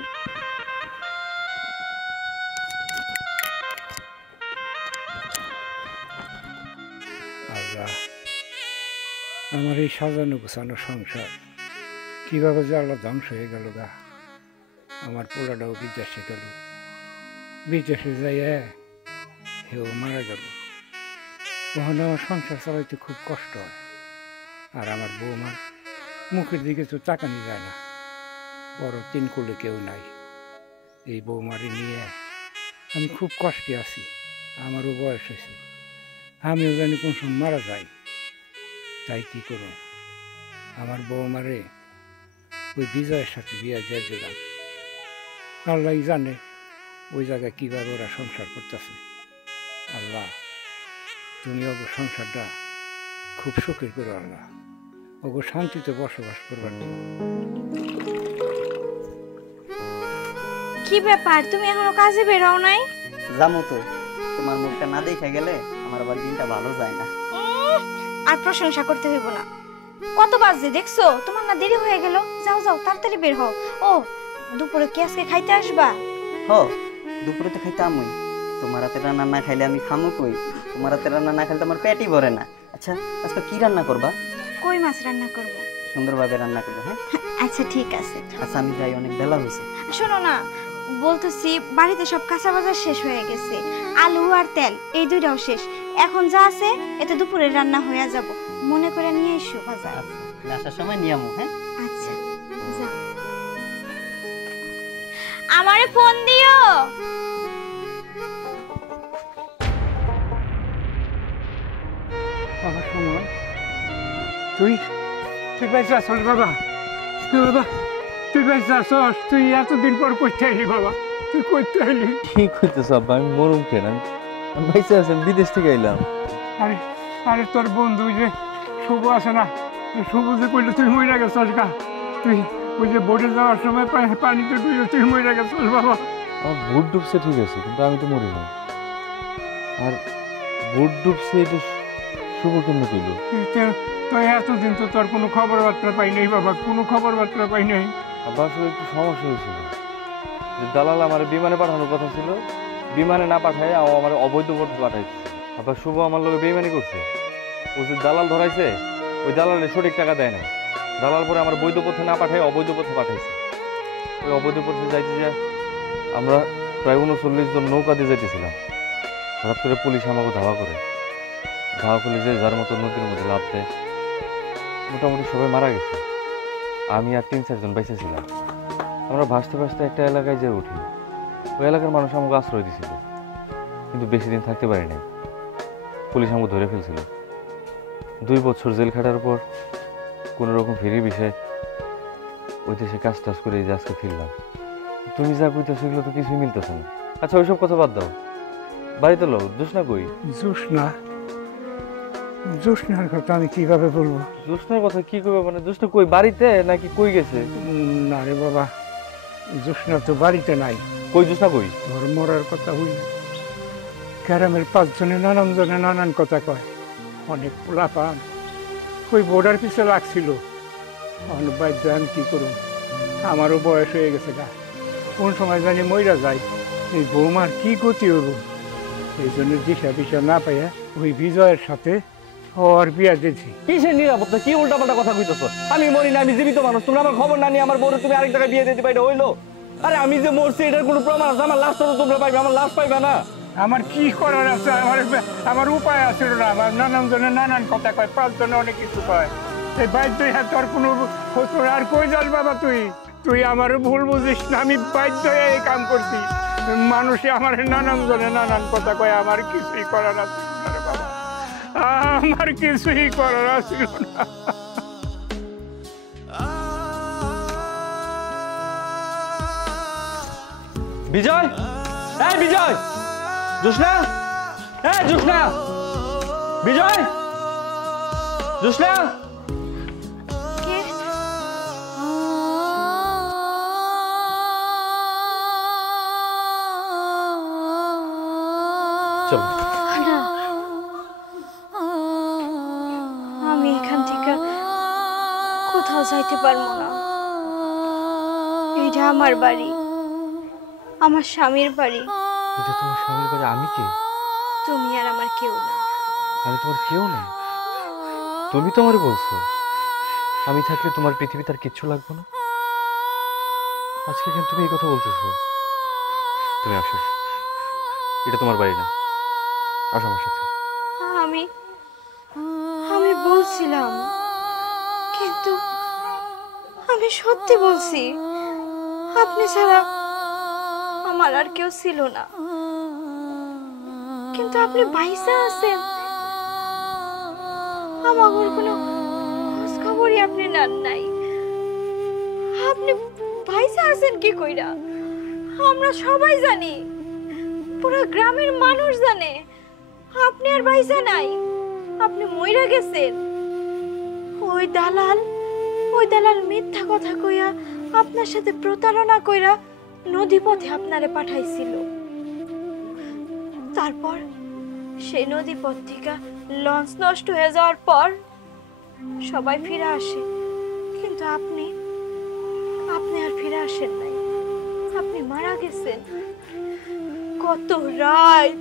আল্লাহ, আমার এই সাজানো গোছানো সংসার কিভাবে যে আল্লাহ ধ্বংস হয়ে গেল গা। আমার পোলাটাও বিদেশে গেল, বিদেশে যাইয়া হেও মারা গেল। তখন আমার সংসার চালাইতে খুব কষ্ট হয়। আর আমার বৌমার মুখের দিকে তো তাকানি যায় না, বড় তিন কোলে কেউ নাই। এই বৌমারে নিয়ে আমি খুব কষ্টে আছি। আমারও বয়স হয়েছে, আমিও জানি কোন সময় মারা যাই। তাই কি করো, আমার বৌমারে ওই বিজয়ের সাথে বিয়ে দিয়ে দিলাম। আল্লাহ জানে ওই জায়গায় কীভাবে ওরা সংসার করতেছে। আল্লাহ, তুমি ওগো সংসারটা খুব সুখের করো। আল্লাহ, ওগো শান্তিতে বসবাস করবার জন্য। কি ব্যাপার, তুমি এখনো কাজে বের হও নাই? জামো তো, তোমার মুখটা না দেখে গেলে আমার আবার দিনটা ভালো যায় না। আর প্রশংসা করতে হইব না। কত বাজে দেখছো, তোমার না দেরি হয়ে গেল। যাও যাও তাড়াতাড়ি বের হও। ও দুপুরে কি আজকে খাইতে আসবা? হ, দুপুরে তো খাইতে আমই। তোমার হাতে রান্না না খাইলে আমি খামো কই? তোমার হাতে রান্না না খাইলে আমার পেটই ভরে না। আচ্ছা, আজকে কি রান্না করবা? কই মাছ রান্না করব। সুন্দরভাবে রান্না করবে। হ্যাঁ আচ্ছা ঠিক আছে। আচ্ছা, আমি যাই, অনেক বেলা হয়েছে। শোনো না, বলতেছি বাড়িতে সব কাঁচা বাজার শেষ হয়ে গেছে, আলু আর তেল এই দুইটাও শেষ। এখন যা আছে এতে দুপুরে রান্না হয়ে যাব, মনে করে নিয়ে এসো বাজার। আচ্ছা, আসার সময় নিয়ে আমো। হ্যাঁ আচ্ছা যাও, আমারে ফোন দিও। তুই তুই বেঁচে আসল বাবা? বাবা তুই বেঁচে আসস? তুই এতদিন পর করতে আইলি বাবা, তুই করতে আইলি? কি করতেছ আব্বা? আমি মরুম কেন? আমি বাইসে আছি, আমি বিদেশ থেকে আইলাম। আরে আরে তোর বন্ধু যে শুভ আছে না, শুভ যে কইলে তুই মরে গেছস গা, তুই ওই যে বোটে যাওয়ার সময় পানিতে ডুবে তুই মরে গেছস বাবা। আমার বুট ডুবছে ঠিক আছে, কিন্তু আমি তো মরি না। আর বুট ডুবছে এটা শুভ কেমন কইল? তো এতদিন তো তোর কোনো খবর বার্তা পাই নাই বাবা, কোনো খবর বার্তা পাই নাই। আব্বা আসলে একটু সমস্যা হয়েছিল, যে দালাল আমার বিমানে পাঠানোর কথা ছিল, বিমানে না পাঠায় আমার অবৈধ পথে পাঠাইছে। আবার শুভ আমার লোকে বেইমানি করছে। ও যে দালাল ধরাইছে, ওই দালালে সঠিক টাকা দেয় না। দালাল পরে আমার বৈধ পথে না পাঠায় অবৈধ পথে পাঠাইছে। ওই অবৈধ পথে যাইতে যে আমরা প্রায় 39 জন নৌকা দিয়ে যাইতেছিলাম। হঠাৎ করে পুলিশ আমাকে ধাওয়া করে। ধাওয়া করলে যে যার মতো নদীর মধ্যে লাভ দেয়, মোটামুটি সবাই মারা গেছে। আমি আর 3-4 জন বেঁচে ছিলাম। আমরা ভাসতে ভাসতে একটা এলাকায় যেয়ে উঠি। ওই এলাকার মানুষ আমাকে আশ্রয় দিছিল, কিন্তু বেশি দিন থাকতে পারি নাই। পুলিশ আমাকে ধরে ফেলছিল। 2 বছর জেল খাটার পর কোনো রকম ফেরির বিষয়ে ওই দেশে কাজ টাজ করে এই যে আজকে ফিরলাম। তুমি যা কইতেছো সেগুলো তো কিছুই মিলতেছে না। আচ্ছা ওইসব কথা বাদ দাও, বাড়িতে লো। জোসনা কই? জোসনা? জোসনার কথা আমি কিভাবে বলবো? জোসনার কথা কি কইবা মানে? জোসনা কই, বাড়িতে নাকি কই গেছে? না রে বাবা, জোসনা তো বাড়িতে নাই। কই জোসনা কই? তোর মরার কথা হইল, গ্রামের 5 জনে নানান কথা কয়। অনেক পোলা পান ওই বোর্ডার পিছে লাগছিল। বাধ্য আমি কি করুন, আমারও বয়স হয়ে গেছে গা, কোন সময় জানি মইরা যায়। এই বৌমার কি গতি হইব, এই জন্য দিশা পিসা না পাইয়া ওই বিজয়ের সাথে ওর বিয়া দিয়েছি। কিসের নিরাপত্তা? কি উল্টাপাল্টা কথা কইতেছো? আমি মরি না, আমি জীবিত মানুষ। তোমরা আমার খবর না নিয়ে আমার বউরে তুমি আরেক জায়গায় বিয়ে দিতে পারো, হইলো? আরে আমি যে মরছি এটার কোনো প্রমাণ আছে? আমার লাশটা তো তোমরা পাইবে, আমার লাশ পাইবে না। আমার কি করার আছে? আমার উপায় আছে না। আমার নানান জনে নানান কথা কয়, 5 জনে অনেক কিছু কয়। এই বাধ্য হয়ে তোর কোনো খোঁজ করে আর কই যাস বাবা? তুই আমার ভুল বুঝিস না, আমি বাধ্য হয়ে এই কাম করছি। মানুষে আমার নানান জনে নানান কথা কয়, আমার কিছুই করার আছে না রে বাবা, আমার কিছুই করার আছে না। বিজয়, এই বিজয়, জোসনা, এই জোসনা, বিজয়, জোসনা। কে? চলো। না, আমি এখান থেকে কোথাও যাইতে পারবো না। এটা আমার বাড়ি, আমার স্বামীর বাড়ি। এটা তোমার স্বামীর বাড়ি? আমি কে? তুমি আর আমার কেউ না। আমি তোমার কেউ না। তুমি তো আমারে বলছো আমি থাকলে তোমার পৃথিবীতে আর কিচ্ছু লাগবে না। আজকে কেন তুমি এই কথা বলতেছো? তুমি আসো, এটা তোমার বাড়ি না। আসো আমার সাথে। আমি আমি বলছিলাম, কিন্তু আমি সত্যি বলছি, আপনি ছাড়া আমার আর কেউ ছিল না। কিন্তু আপনি বাইসা আছেন, আমার কোনো খোঁজ খবরই আপনি নেন নাই। আপনি বাইসা আছেন কি কইরা? আমরা সবাই জানি, পুরো গ্রামের মানুষ জানে আপনি আর বাইসা নাই, আপনি মইরা গেছেন। ওই দালাল মিথ্যা কথা কইয়া আপনার সাথে প্রতারণা কইরা নদীপথে আপনারে পাঠাইছিল। তারপর সেই নদীপথ থেকে লঞ্চ নষ্ট হয়ে যাওয়ার পর সবাই ফিরে আসে, কিন্তু আপনি আর ফিরে আসেন নাই, আপনি মারা গেছেন। কত রাত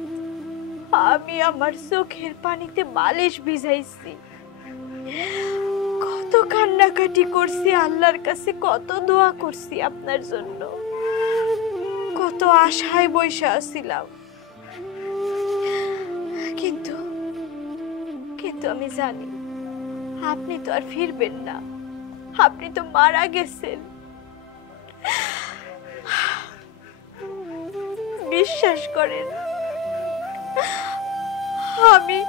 আমি আমার চোখের পানিতে বালিশ ভিজাইছি, কত কান্নাকাটি করছি আল্লাহর কাছে, কত দোয়া করছি আপনার জন্য, কত আশায় বসে আছিলাম। কিন্তু আমি জানি আপনি তো আর ফিরবেন না, আপনি তো মারা গেছেন। বিশ্বাস করেন, আমি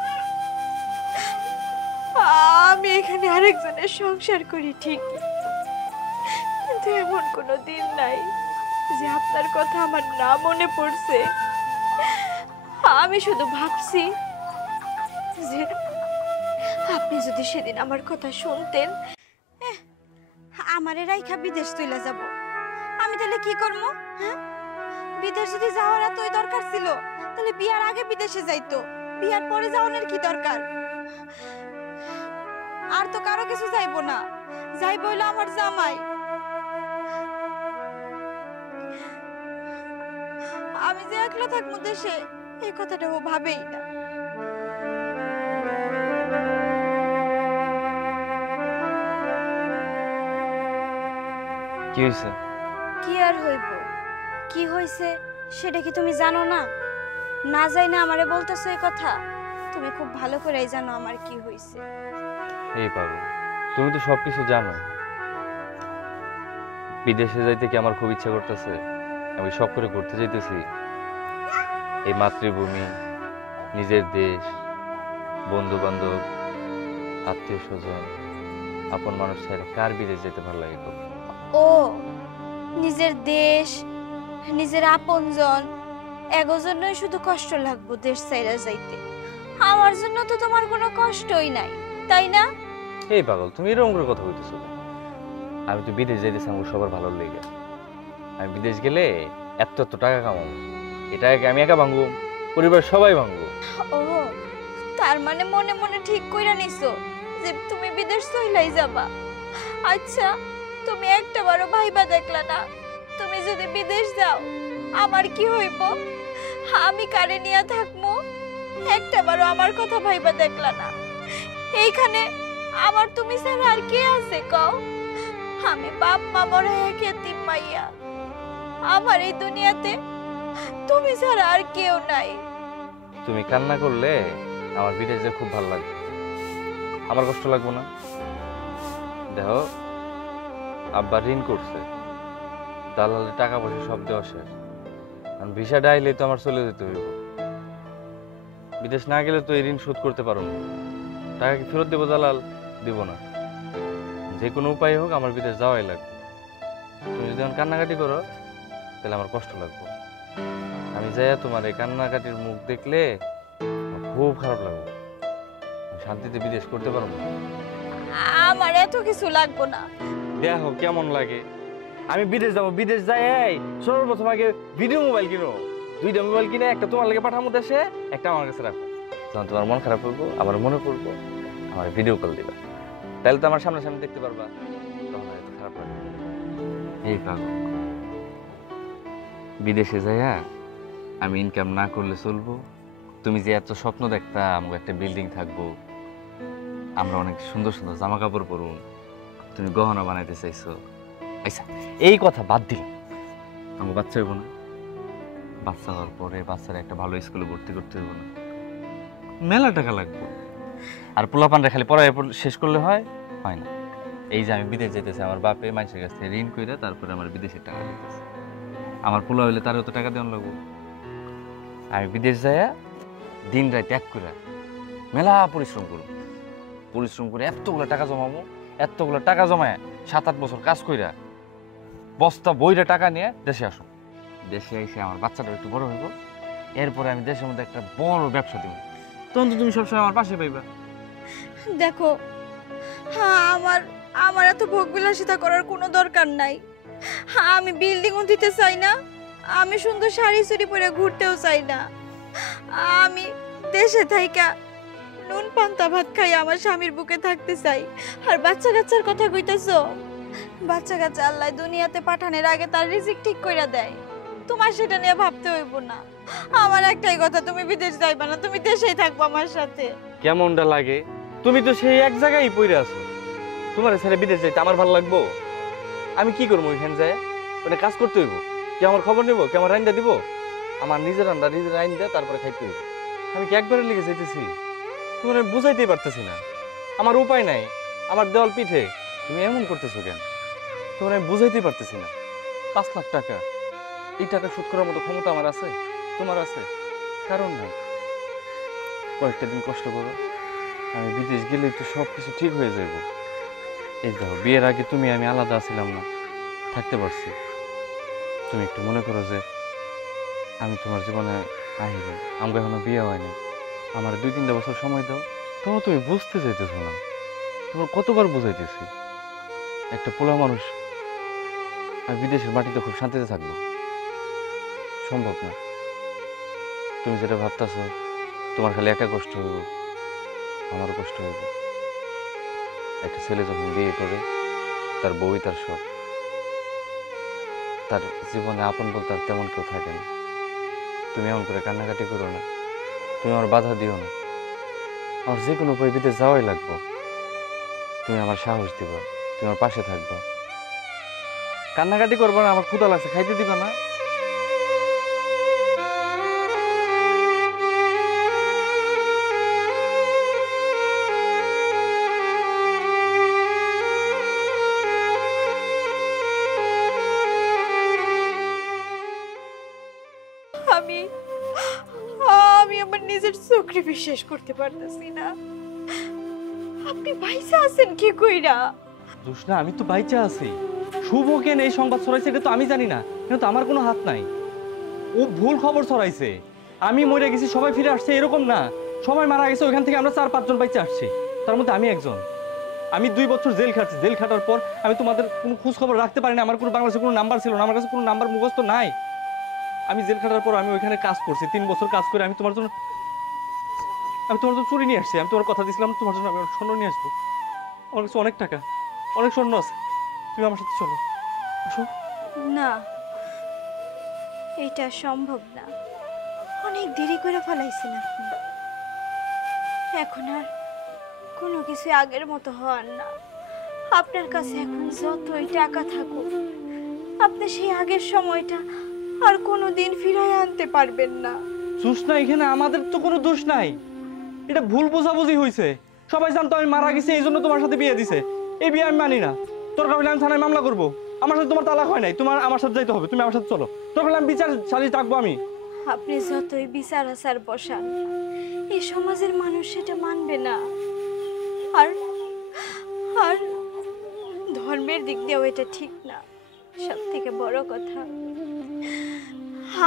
এখানে আরেকজনের সংসার করি ঠিকই, কিন্তু এমন কোনো দিন নাই যে আপনার কথা আমার না মনে পড়ছে। আমি শুধু ভাবছি যে আপনি যদি সেদিন আমার কথা শুনতেন, আমারে রাইখা বিদেশ চলে যাব, আমি তাহলে কি করবো? হ্যাঁ, বিদেশ যদি যাওয়ার এতই দরকার ছিল তাহলে বিয়ার আগে বিদেশে যাইতো, বিয়ার পরে যাওয়ার কি দরকার? আর তো কারো কিছু যাইবো না, যাইবো হইলো আমার জামাই। আমি যে একলা থাকবো দেশে, এই কথাটা ও ভাবেই না। কি হয়েছে? কি আর হইব? কি হইছে সেটা কি তুমি জানো না? না যাই না আমারে বলতেছো এই কথা? তুমি খুব ভালো করেই জানো আমার কি হইছে। এই পাগল, তুমি তো সবকিছু জানো। বিদেশে যাইতে কি আমার খুব ইচ্ছা করতেছে, আমি শখ করে ঘুরতে যাইতেছি। এই মাতৃভূমি, নিজের দেশ, বন্ধু বান্ধব, আত্মীয় স্বজন, আপন মানুষ ছেড়ে কার বিদেশ যেতে ভালো লাগে? ও, নিজের দেশ, নিজের আপনজন, এগো জন্যই শুধু কষ্ট লাগবো দেশ ছাইরা যাইতে। আমার জন্য তো তোমার কোনো কষ্টই নাই, তাই না? এই পাগল, তুমি এরকম করে কথা বলতেছো? আমি তো বিদেশ যাইতেছি আমার সবার ভালো লেগে। আমি বিদেশ গেলে এত এত টাকা কামাবো, এই টাকাকে আমি একা ভাঙবো, পরিবার সবাই ভাঙবো। ও, তার মানে মনে মনে ঠিক কইরা নিছো যে তুমি বিদেশ চইলাই যাবা? আচ্ছা, তুমি একটা বারো ভাইবা দেখলা না তুমি যদি বিদেশ যাও আমার কি হইব, আমি কারে নিয়ে থাকবো? একটা বারো আমার কথা ভাইবা দেখলা না? এইখানে আমার তুমি ছাড়া আর কে আছে কও? আমি বাপ মা মরা এক এতিম মাইয়া, আমার এই দুনিয়াতে তুমি ছাড়া আর কেউ নাই। তুমি কান্না করলে আমার বিদেশ যেতে খুব ভালো লাগবে, আমার কষ্ট লাগবে না। দেখো, আব্বা ঋণ করছে, দালালে টাকা পয়সা সব দেওয়া শেষ, ভিসাটা আইলে তো আমার চলে যেতে হইব। বিদেশ না গেলে তো এই ঋণ শোধ করতে পারো না। টাকা কি ফেরত দেবো? দালাল দিব না। যে কোনো উপায় হোক আমার বিদেশ যাওয়াই লাগবে। তুমি যদি এখন কান্নাকাটি করো তাহলে আমার কষ্ট লাগবে। আমি যাই তোমার এই কান্নাকাটির মুখ দেখলে আমার খুব খারাপ লাগবে, শান্তিতে বিদেশ করতে পারবো না। আমার এত কিছু লাগবো না। দেখো কেমন লাগে, আমি বিদেশ যাবো, বিদেশ যাই এই সর্বপ্রথম আগে ভিডিও মোবাইল কিনো, দুইটা মোবাইল কিনে একটা তোমার লাগে পাঠাবো দেশে, একটা আমার কাছে রাখো। যখন তোমার মন খারাপ করবো, আমার মনে পড়বো, আমার ভিডিও কল দিবা, তাহলে তো আমার সামনে সামনে দেখতে পারবা, তখন আর এত খারাপ লাগবে। এই পাগল, বিদেশে যাইয়া আমি ইনকাম না করলে চলবো? তুমি যে এত স্বপ্ন দেখতা আমাকে একটা বিল্ডিং থাকবো, আমরা অনেক সুন্দর সুন্দর জামা কাপড় পরুন, তুমি গহনা বানাইতে চাইছো। আচ্ছা, এই কথা বাদ দিলাম, আমার বাচ্চা হইব না? বাচ্চা হওয়ার পরে বাচ্চারা একটা ভালো স্কুলে ভর্তি করতে হইব না? মেলা টাকা লাগবে। আর পোলাপানরা খালি পড়ায় শেষ করলে হয়? হয় না। এই যে আমি বিদেশ যেতেছি, আমার বাপে মানুষের কাছ থেকে ঋণ করে তারপরে আমার বিদেশের টাকা দিতেছে। আমার পোলা হইলে তারও তো টাকা দেওয়ান লাগবো। আমি বিদেশ যাইয়া দিন রাত এক করে মেলা পরিশ্রম করব, পরিশ্রম করে এতগুলো টাকা জমাবো, এতগুলো টাকা জমায় 7-8 বছর কাজ কইরা বস্তা বইরা টাকা নিয়ে দেশে আসো। দেশে এসে আমার বাচ্চাটা একটু বড় হইব, এরপরে আমি দেশের মধ্যে একটা বড় ব্যবসা দিব, তখন তো তুমি সবসময় আমার পাশে পাইবা। দেখো, হ্যাঁ, আমার এত ভোগ বিলাসিতা করার কোনো দরকার নাই। আমি বিল্ডিংও দিতে চাই না, আমি সুন্দর শাড়ি চুড়ি পরে ঘুরতেও চাই না। আমি দেশে থাইকা নুন পান্তা ভাত খাই আমার স্বামীর বুকে থাকতে চাই। আর বাচ্চা কাচ্চার কথা কইতাছো? বাচ্চা কাচ্চা আল্লাহ দুনিয়াতে পাঠানোর আগে তার রিজিক ঠিক কইরা দেয়, তোমার সেটা নিয়ে ভাবতে হইব না। আমার একটাই কথা, তুমি বিদেশ যাইবা না, তুমি দেশেই থাকবো আমার সাথে। কেমনটা লাগে? তুমি তো সেই এক জায়গায় পড়ে আছো, তোমার ছেড়ে বিদেশ যাইতে আমার ভালো লাগবো? আমি কি করবো ওইখানে যায়? মানে কাজ করতে হইব, কে আমার খবর নেবো, কে আমার রান্না দিব? আমার নিজের রান্না নিজের রাইন দেয়, তারপরে খাইতে হইব। আমি কি একবারে লিখে যাইতেছি? তোমার আমি বুঝাইতেই পারতেছি না, আমার উপায় নাই, আমার দেওয়াল পিঠে, তুমি এমন করতেছো কেন? তোমার আমি বুঝাইতেই পারতেছি না। 5 লাখ টাকা, এই টাকা শোধ করার মতো ক্ষমতা আমার আছে? তোমার আছে? কারণ নাই। কয়েকটা দিন কষ্ট করো, আমি বিদেশ গেলে তো সব কিছু ঠিক হয়ে যাইব। এই দেখো, বিয়ের আগে তুমি আমি আলাদা ছিলাম না, থাকতে পারছি। তুমি একটু মনে করো যে আমি তোমার জীবনে আহিনি, আমাকে এখনো বিয়ে হয়নি, আমার 2-3টা বছর সময় দাও। তখন তুমি বুঝতে চাইতেছো না, তোমার কতবার বুঝাইতেছি একটা পোলা মানুষ আমি বিদেশের মাটিতে খুব শান্তিতে থাকবো, সম্ভব না। তুমি যেটা ভাবতেছ তোমার খালি একা কষ্ট হইব, আমারও কষ্ট হইব। একটা ছেলে যখন বিয়ে করে তার বউই তার সব, তার জীবনে আপন বলতে আর তেমন কেউ থাকে না। তুমি এমন করে কান্নাকাটি করো না, তুমি আমার বাধা দিও না। আমার যে কোনো উপায় বিদেশ যাওয়াই লাগবো। তুমি আমার সাহস দিবা, তুমি আমার পাশে থাকবা, কান্নাকাটি করবা না, আমার ক্ষুধা লাগছে খাইতে দিবা না। আমি আমি আমার নিজের চোখে বিশ্বাস করতে পারতেছি না। আপনি বাইসা আছেন কি কইরা? জোসনা, আমি তো বাইচা আছি। শুভ কেন এই সংবাদ ছড়াইছে এটা তো আমি জানি না, কিন্তু আমার কোনো হাত নাই। ও ভুল খবর ছড়াইছে। আমি মরে গেছি, সবাই ফিরে আসছে এরকম না। সবাই মারা গেছে, ওইখান থেকে আমরা 4-5 জন বাইচা আসছি, তার মধ্যে আমি একজন। আমি 2 বছর জেল খাটছি, জেল খাটার পর আমি তোমাদের কোনো খোঁজ খবর রাখতে পারি না। আমার কোনো বাংলাদেশে কোনো নাম্বার ছিল না, আমার কাছে কোনো নাম্বার মুখস্থ নাই। আমি জেল খাটার পর আমি ওইখানে কাজ করছি, 3 বছর কাজ করে আমি তোমার জন্য চুরি নিয়ে আসছি। আমি তোমার কথা দিয়েছিলাম তোমার জন্য আমি স্বর্ণ নিয়ে আসবো। আমার কাছে অনেক টাকা, অনেক স্বর্ণ আছে। তুমি আমার সাথে চলো, আসো। না, এটা সম্ভব না। অনেক দেরি করে ফেলাইছেন আপনি। এখন আর কোনো কিছু আগের মতো হওয়ার না। আপনার কাছে এখন যতই টাকা থাকুক, আপনি সেই আগের সময়টা আর কোনোদিন ফিরিয়ে আনতে পারবেন না। জোসনা, এখানে আমাদের তো কোনো দোষ নাই। এটা ভুল বোঝাবুঝি হয়েছে। সবাই জানতো আমি মারা গেছি, এই জন্য তোমার সাথে বিয়ে দিছে। এই বিয়ে আমি মানি না। তোর কারণে আমি থানায় মামলা করবো। আমার সাথে তোমার তালাক হয় নাই, তোমার আমার সাথে যাইতে হবে। তুমি আমার সাথে চলো, তোর কারণে আমি বিচার সালিশ ডাকবো আমি। আপনি যতই বিচার আচার বসান, এই সমাজের মানুষ সেটা মানবে না। আর আর ধর্মের দিক দিয়েও এটা ঠিক না। সব থেকে বড় কথা,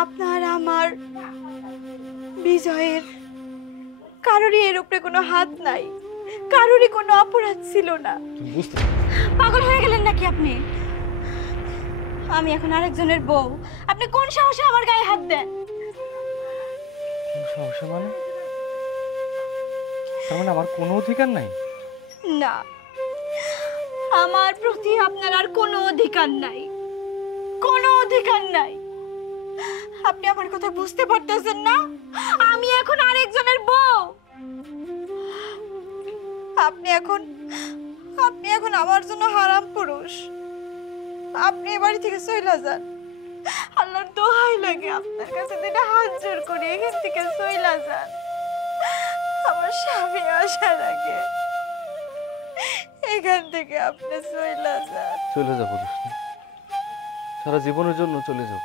আপনার আমার বিজয়ের কারোরই এর উপরে কোনো হাত নাই, কারোরই কোনো অপরাধ ছিল না। তুমি বুঝতে পাগল হয়ে গেলেন নাকি আপনি? আমি এখন আরেকজনের বউ, আপনি কোন সাহসে আমার গায়ে হাত দেন? সমস্যা মানে? তার মানে আমার কোনো অধিকার নাই? না, আমার প্রতি আপনার আর কোনো অধিকার নাই, কোনো অধিকার নাই। আপনি আমার কথা বুঝতে পারতেছেন না? আমি এখন আরেকজনের বউ। আপনি এখন আমার জন্য হারাম পুরুষ। আপনি এ বাড়ি থেকে চলে যান। আল্লাহর দোহাই লাগে আপনার কাছে, দুইটা হাত জোর করে এখান থেকে চলে যান। আমার স্বামী আসার আগে এখান থেকে আপনি চলে যান। চলে যাবো জোসনা, সারা জীবনের জন্য চলে যাব।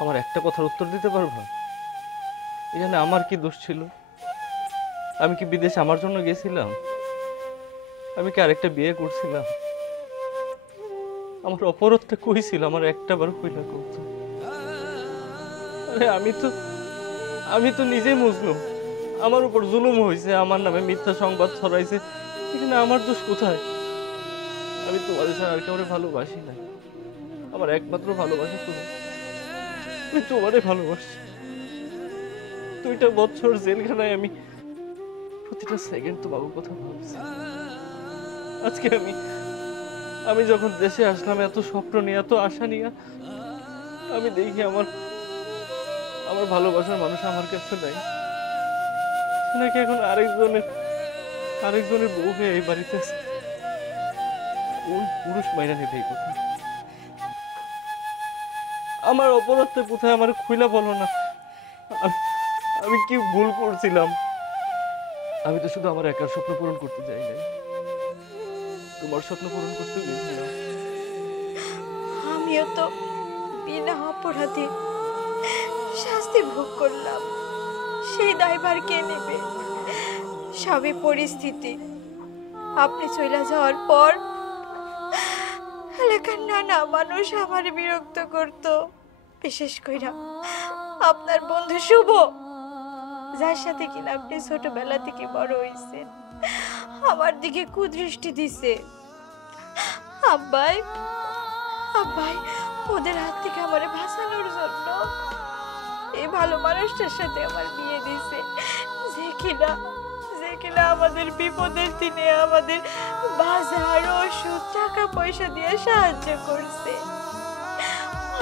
আমার একটা কথার উত্তর দিতে পারবা? এখানে আমার কি দোষ ছিল? আমি কি বিদেশে আমার জন্য গেছিলাম? আমি কি আরেকটা বিয়ে করছিলাম? আমার অপরাধটা কই ছিল? আমার একটা বার কইলা করতো। আরে আমি তো নিজে মজলুম। আমার উপর জুলুম হয়েছে, আমার নামে মিথ্যা সংবাদ ছড়াইছে। এখানে আমার দোষ কোথায়? আমি তোমাদের ছাড়া আর কাউরে ভালোবাসি না। আমার একমাত্র ভালোবাসা তুমি। আমি তোমারে ভালোবাসি। 2টা বছর জেলখানায় আমি প্রতিটা সেকেন্ড তোমার কথা ভাবছি। আজকে আমি যখন দেশে আসলাম এত স্বপ্ন নিয়ে, এত আশা নিয়ে, আমি দেখি আমার ভালোবাসার মানুষ আমার কাছে নাই। নাকি এখন আরেকজনের বউ হয়ে এই বাড়িতে আছে। কোন পুরুষ মাইনা নেবে এই কথা? আমার অপরাধটা কোথায়? আমার খুইলা বলো না। আমি কি ভুল করছিলাম? আমি তো শুধু আমার একার স্বপ্ন পূরণ করতে চাই নাই, তোমার স্বপ্ন পূরণ করতে গিয়েছিলাম। আমিও তো বিনা অপরাধে শাস্তি ভোগ করলাম। সেই দায়ভার কে নেবে? সবই পরিস্থিতি। আপনি চলে যাওয়ার পর এলাকার নানা মানুষ আমার বিরক্ত করত, বিশেষ করে আপনার বন্ধু শুভ, যার সাথে কিনা আপনি ছোটবেলা থেকে বড় হয়েছেন, আমার দিকে কুদৃষ্টি দিছে। আব্বাই আব্বাই ওদের হাত থেকে আমারে বাঁচানোর জন্য এই ভালো মানুষটার সাথে আমার বিয়ে দিছে, যে কিনা আমাদের বিপদের দিনে আমাদের বাজার ওষুধ টাকা পয়সা দিয়ে সাহায্য করছে।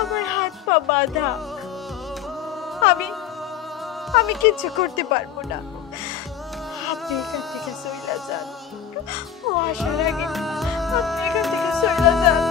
আমার হাত পা বাঁধা, আমি কিছু করতে পারবো না। আপনি এখান থেকে চলে যান, ও আসার আগে আপনি এখান থেকে চলে যান।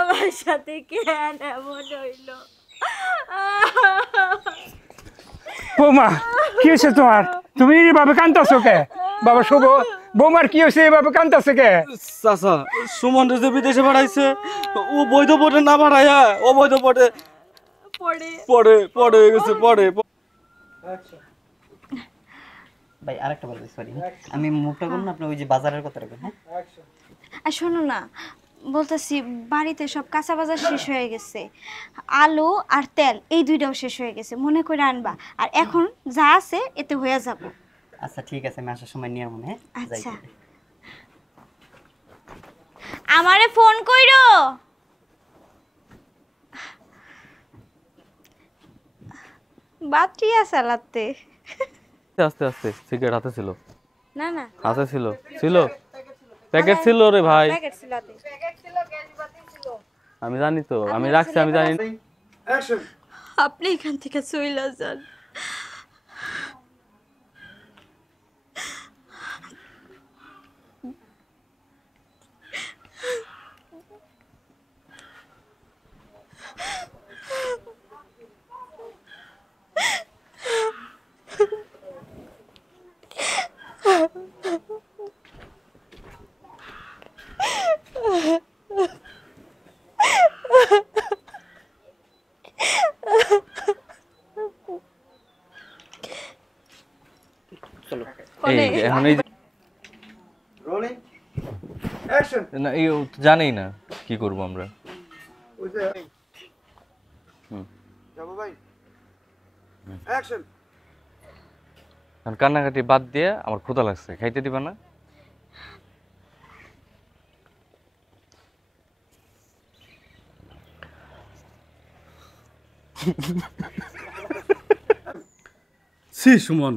আমার সাথে কেন এমন হইল? বৌমা কি হয়েছে তোমার? তুমি এইভাবে কাঁদতেছো কে? বাবা শুভ, বৌমার কি হয়েছে এইভাবে কাঁদতেছে কে? চাচা, সুমন যে বিদেশে পাঠাইছে, ও বৈধ পটে না পাঠাইয়া অবৈধ পটে পড়ে গেছে। ভাই আরেকটা বলবো, সরি, আমি মুখটা করুন, আপনি ওই যে বাজারের কথা রাখবেন। হ্যাঁ আর শোনো না, বলতেছি বাড়িতে সব কাঁচা বাজার শেষ হয়ে গেছে, আলু আর তেল এই দুইটাও শেষ হয়ে গেছে, মনে করে আনবা। আর এখন যা আছে এতে হয়ে যাব। আচ্ছা ঠিক আছে, আমি আসার সময় নিয়ে মনে। হ্যাঁ আচ্ছা, আমারে ফোন কইরো। বাতরিয়া চালাতে আস্তে আস্তে সিগারেট হাতে ছিল, না না হাতে ছিল প্যাকেট ছিল রে ভাই। প্যাকেট ছিল হাতে। আমি জানি তো, আমি রাখছি, আমি জানি। আপনি এখান থেকে চলে যান। এই যে এখন এই যে- না, এই জানেই না কি করবো আমরা। এখন কান্নাকাটি বাদ দিয়ে আমার ক্ষুধা লাগছে, খাইতে দিবা না? সি সুমন,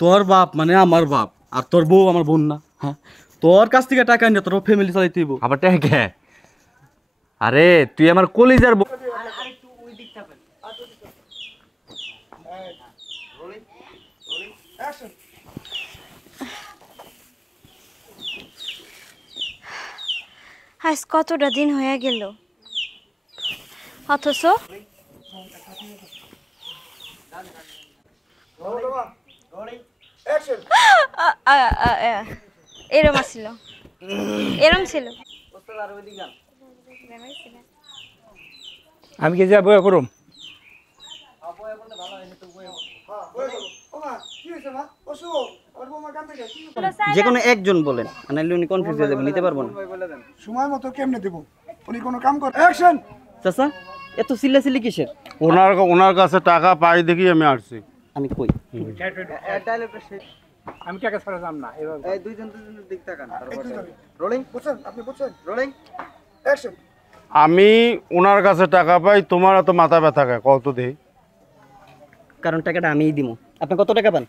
তোর বাপ মানে আমার বাপ, আর তোর বউ আমার বোন না? হ্যাঁ, তোর কাছ থেকে টাকা নিয়ে তোর ফ্যামিলি চালাইতে হইব। আবার ট্যাকে? আরে তুই আমার কলিজার আজ কতটা দিন হয়ে গেল, অথচ এরম ছিল, এরম ছিল। আমি কি যাবো করুম? যে কোনো একজন বলেন, নাহলে উনি কনফিউজ হয়ে যাবেন, নিতে পারবো না। সময় মতো কেমনে দেব? উনি কোনো কাম করে অ্যাকশন। চাচা এত চিল্লাচিল্লি কিসের? ওনার কাছে টাকা পাই দেখি আমি আসছি। আমি কই আমি টাকা ছাড়া যাম না। এবার বুঝছেন? আপনি বুঝছেন? Rolling action. আমি ওনার কাছে টাকা পাই, তোমার এত মাথা ব্যথা কত দেই? কারণ টাকাটা আমিই দিব। আপনি কত টাকা পান?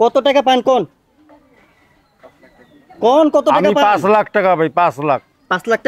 কত টাকা পান কোন কোন কত টাকা আমি পান? 5 লাখ টাকা পাই, 5 লাখ। 5 লাখ টাকা